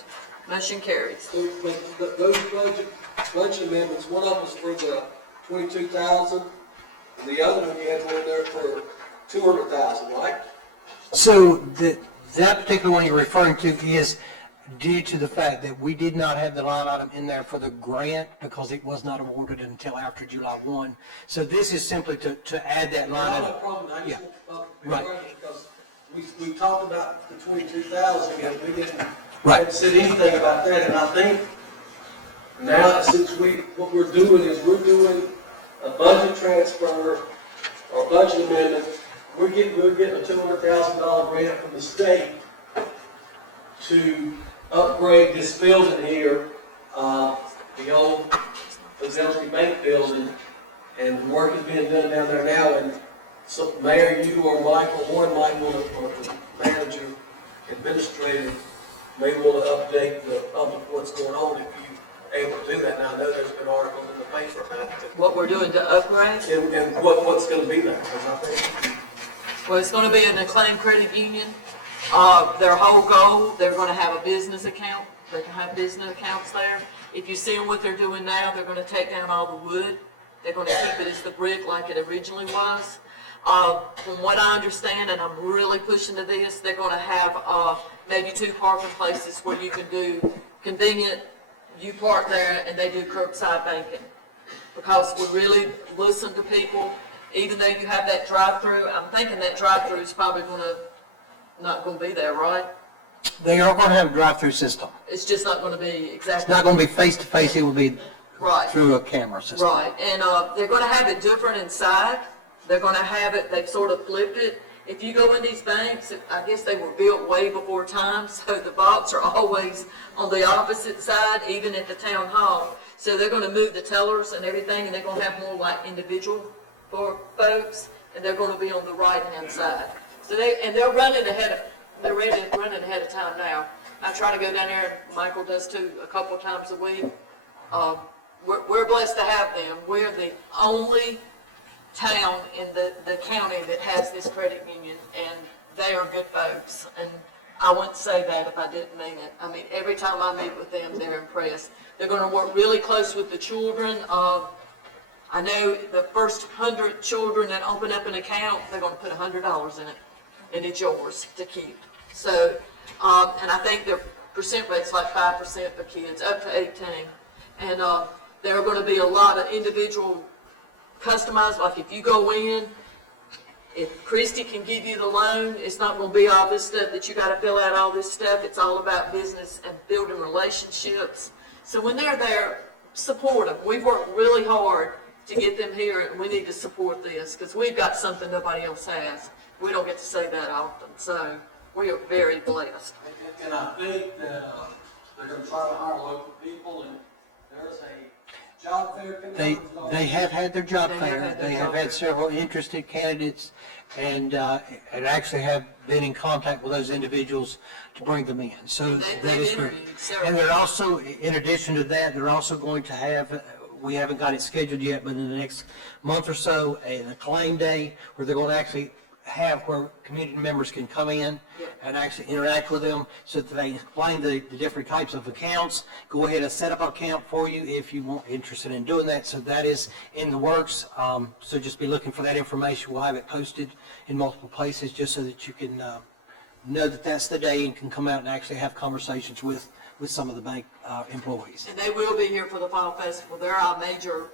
Motion carries. But those budget amendments, one of them was for the 22,000, and the other one you had one there for 200,000, right? So that particular one you're referring to is due to the fact that we did not have the line item in there for the grant because it was not awarded until after July 1. So this is simply to add that line Not item. a problem, I Yeah. just want to be Right. clear, because we talked about the 22,000, and we didn't Right. said anything about that, and I think now, since what we're doing is we're doing a budget transfer our budget amendment, we're getting a $200,000 grant from the state to upgrade this building here, the old Fidelity Bank building, and work is being done down there now, and so Mayor, you or Michael, or Michael, or the manager, administrator, may want to update the public what's going on if you're able to do that. Now, I know there's been articles in the paper about it. What we're doing to upgrade? And what's going to be there, because I think. Well, it's gonna be an acclaimed credit union. Their whole goal, they're gonna have a business account. They can have business accounts there. If you see what they're doing now, they're gonna take down all the wood. They're gonna keep it as the brick like it originally was. From what I understand, and I'm really pushing to this, they're gonna have, maybe 2 parking places where you can do convenient, you park there and they do curbside banking. Because we really listen to people, even though you have that drive-through, I'm thinking that drive-through is probably not gonna be there, right? They are going to have a drive-through system. It's just not gonna be exactly. It's not going to be face-to-face, it will be Right. through a camera system. Right, and they're gonna have it different inside. They're gonna have it, they've sort of flipped it. If you go in these banks, I guess they were built way before time, so the vaults are always on the opposite side, even at the town hall. So they're gonna move the tellers and everything, and they're gonna have more like individual for folks, and they're gonna be on the right-hand side. So they're running ahead of time now. I try to go down there, and Michael does too, a couple of times a week. We're blessed to have them. We're the only town in the county that has this credit union, and they are good folks. And I wouldn't say that if I didn't mean it. I mean, every time I meet with them, they're impressed. They're gonna work really close with the children. I know the first 100 children that open up an account, they're gonna put $100 in it, and it's yours to keep. So, and I think their percent rate's like 5% for kids, up to 18. And there are gonna be a lot of individual customized, like if you go in, if Christy can give you the loan, it's not gonna be all this stuff that you gotta fill out all this stuff. It's all about business and building relationships. So when they're there, support them. We've worked really hard to get them here, and we need to support this, because we've got something nobody else has. We don't get to say that often, so we are very blessed. And I think that they're going to try to hire local people, and there's a job fair. They have had their job fair. They have had several interested candidates, and actually have been in contact with those individuals to bring them in. So that is great. And they're also, in addition to that, they're also going to have, we haven't got it scheduled yet, but in the next month or so, an acclaim day where they're going to actually have where community members can come in and actually interact with them, so that they explain the different types of accounts, go ahead and set up an account for you if you want, interested in doing that. So that is in the works. So just be looking for that information. We'll have it posted in multiple places just so that you can know that that's the day and can come out and actually have conversations with some of the bank employees. And they will be here for the Fall Festival. They're our major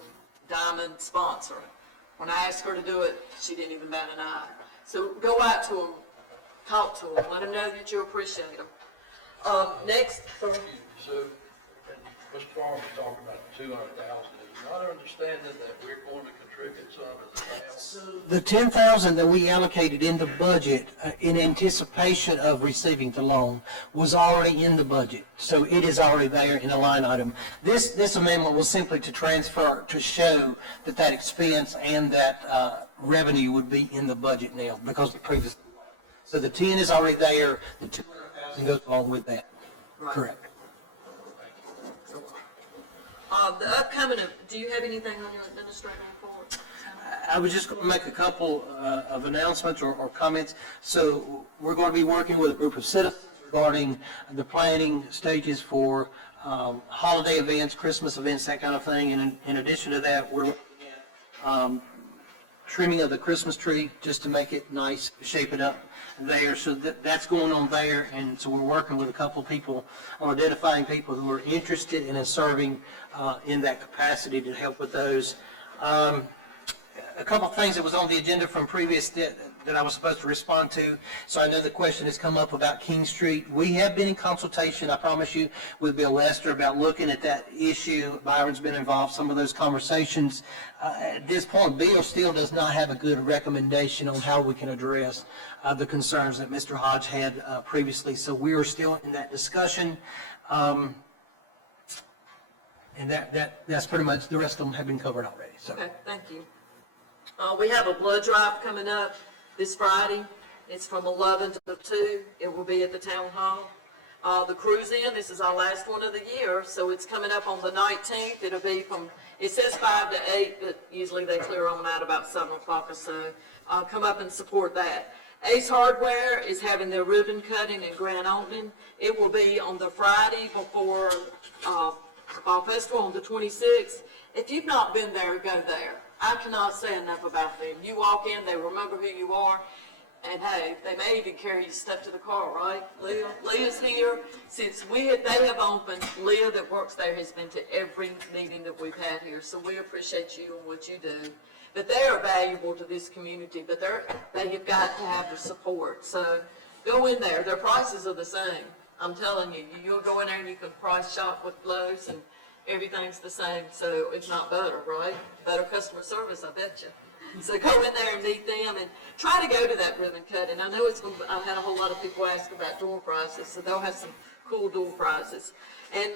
diamond sponsor. When I asked her to do it, she didn't even bat an eye. So go out to them, talk to them, let them know that you appreciate them. Next, So, Mr. Farmer was talking about the 200,000. Is it not understanding that we're going to contribute some as a town? The 10,000 that we allocated in the budget in anticipation of receiving the loan was already in the budget. So it is already there in a line item. This amendment was simply to transfer, to show that that expense and that revenue would be in the budget now because the previous. So the 10 is already there, the 200,000 goes along with that. Right. Correct. The upcoming, do you have anything on your administrative report? I was just going to make a couple of announcements or comments. So we're going to be working with a group of citizens regarding the planning stages for holiday events, Christmas events, that kind of thing. And in addition to that, we're looking at trimming of the Christmas tree just to make it nice, shape it up there. So that's going on there. And so we're working with a couple of people, or identifying people who are interested in serving in that capacity to help with those. A couple of things that was on the agenda from previous, that I was supposed to respond to. So I know the question has come up about King Street. We have been in consultation, I promise you, with Bill Lester about looking at that issue. Byron's been involved in some of those conversations. At this point, Bill still does not have a good recommendation on how we can address the concerns that Mr. Hodge had previously. So we are still in that discussion. And that's pretty much, the rest of them have been covered already, so. Okay, thank you. We have a blood drive coming up this Friday. It's from 11 to 2. It will be at the town hall. The cruise in, this is our last one of the year, so it's coming up on the 19th. It'll be from, it says 5 to 8, but usually they clear on out about 7 o'clock or so. Come up and support that. Ace Hardware is having their ribbon cutting and grand opening. It will be on the Friday before Fall Festival on the 26th. If you've not been there, go there. I cannot say enough about them. You walk in, they remember who you are, and hey, they may even carry you stuff to the car, right? Leah's here. Since they have opened, Leah that works there has been to every meeting that we've had here, so we appreciate you and what you do. But they are valuable to this community, but they have got to have the support. So go in there. Their prices are the same. I'm telling you, you'll go in there and you can price shop with Lowe's and everything's the same, so it's not better, right? Better customer service, I bet you. So go in there and meet them and try to go to that ribbon cutting. I know I've had a whole lot of people ask about door prizes, so they'll have some cool door prizes. And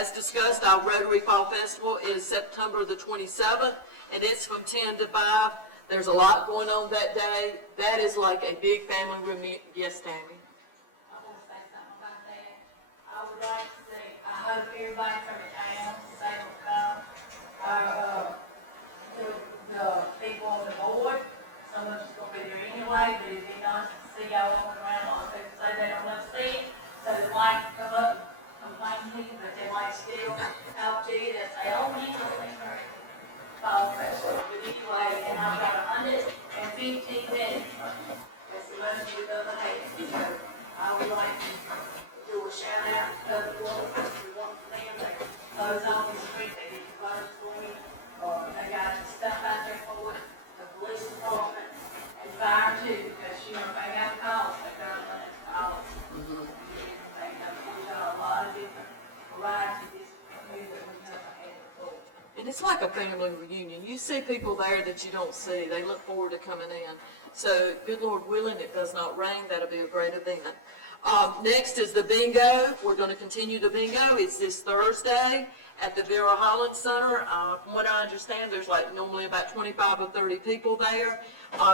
as discussed, our Rotary Fall Festival is September the 27th, and it's from 10 to 5. There's a lot going on that day. That is like a big family reunion. Yes, Tammy? I want to say something about that. I would like to see, I hope everybody from the town, say will come. The people on the board, some of us gonna be there anyway, but it'd be nice to see y'all walking around. A lot of people say they don't want to see it, so they like to come up and complain to you, but they might still talk to you. They say, oh, we need to see her. But anyway, and I've got 115 minutes. That's the most we've ever had. So I would like to do a shout out to public works. We want them to close on the street, they get the clothes for me, or they got stuff out there for it, the police department, and fire too, because you know, if they got calls, they got to call. They have got a lot of different varieties of this community that we never had before. And it's like a family reunion. You see people there that you don't see. They look forward to coming in. So, good Lord willing, it does not rain. That'll be a great event. Next is the bingo. We're going to continue the bingo. It's this Thursday at the Vera Holland Center. From what I understand, there's like normally about 25 or 30 people there.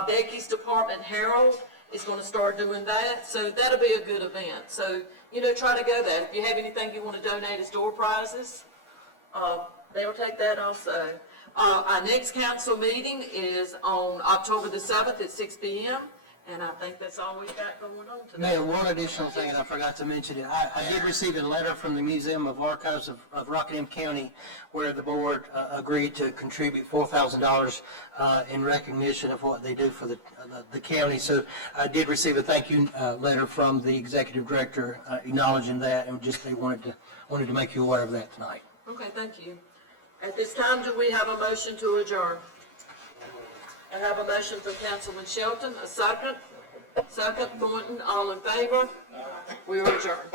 Becky's department, Harold, is going to start doing that. So that'll be a good event. So, you know, try to go there. If you have anything you want to donate as door prizes, they'll take that also. Our next council meeting is on October the 7th at 6 p.m. And I think that's all we've got going on today. Mayor, one additional thing, and I forgot to mention it. I did receive a letter from the Museum of Archives of Rockingham County where the board agreed to contribute $4,000 in recognition of what they do for the county. So I did receive a thank you letter from the executive director acknowledging that, and just they wanted to make you aware of that tonight. Okay, thank you. At this time, do we have a motion to adjourn? I have a motion from Councilman Shelton, a second. Second, Thornton, all in favor? We are adjourned.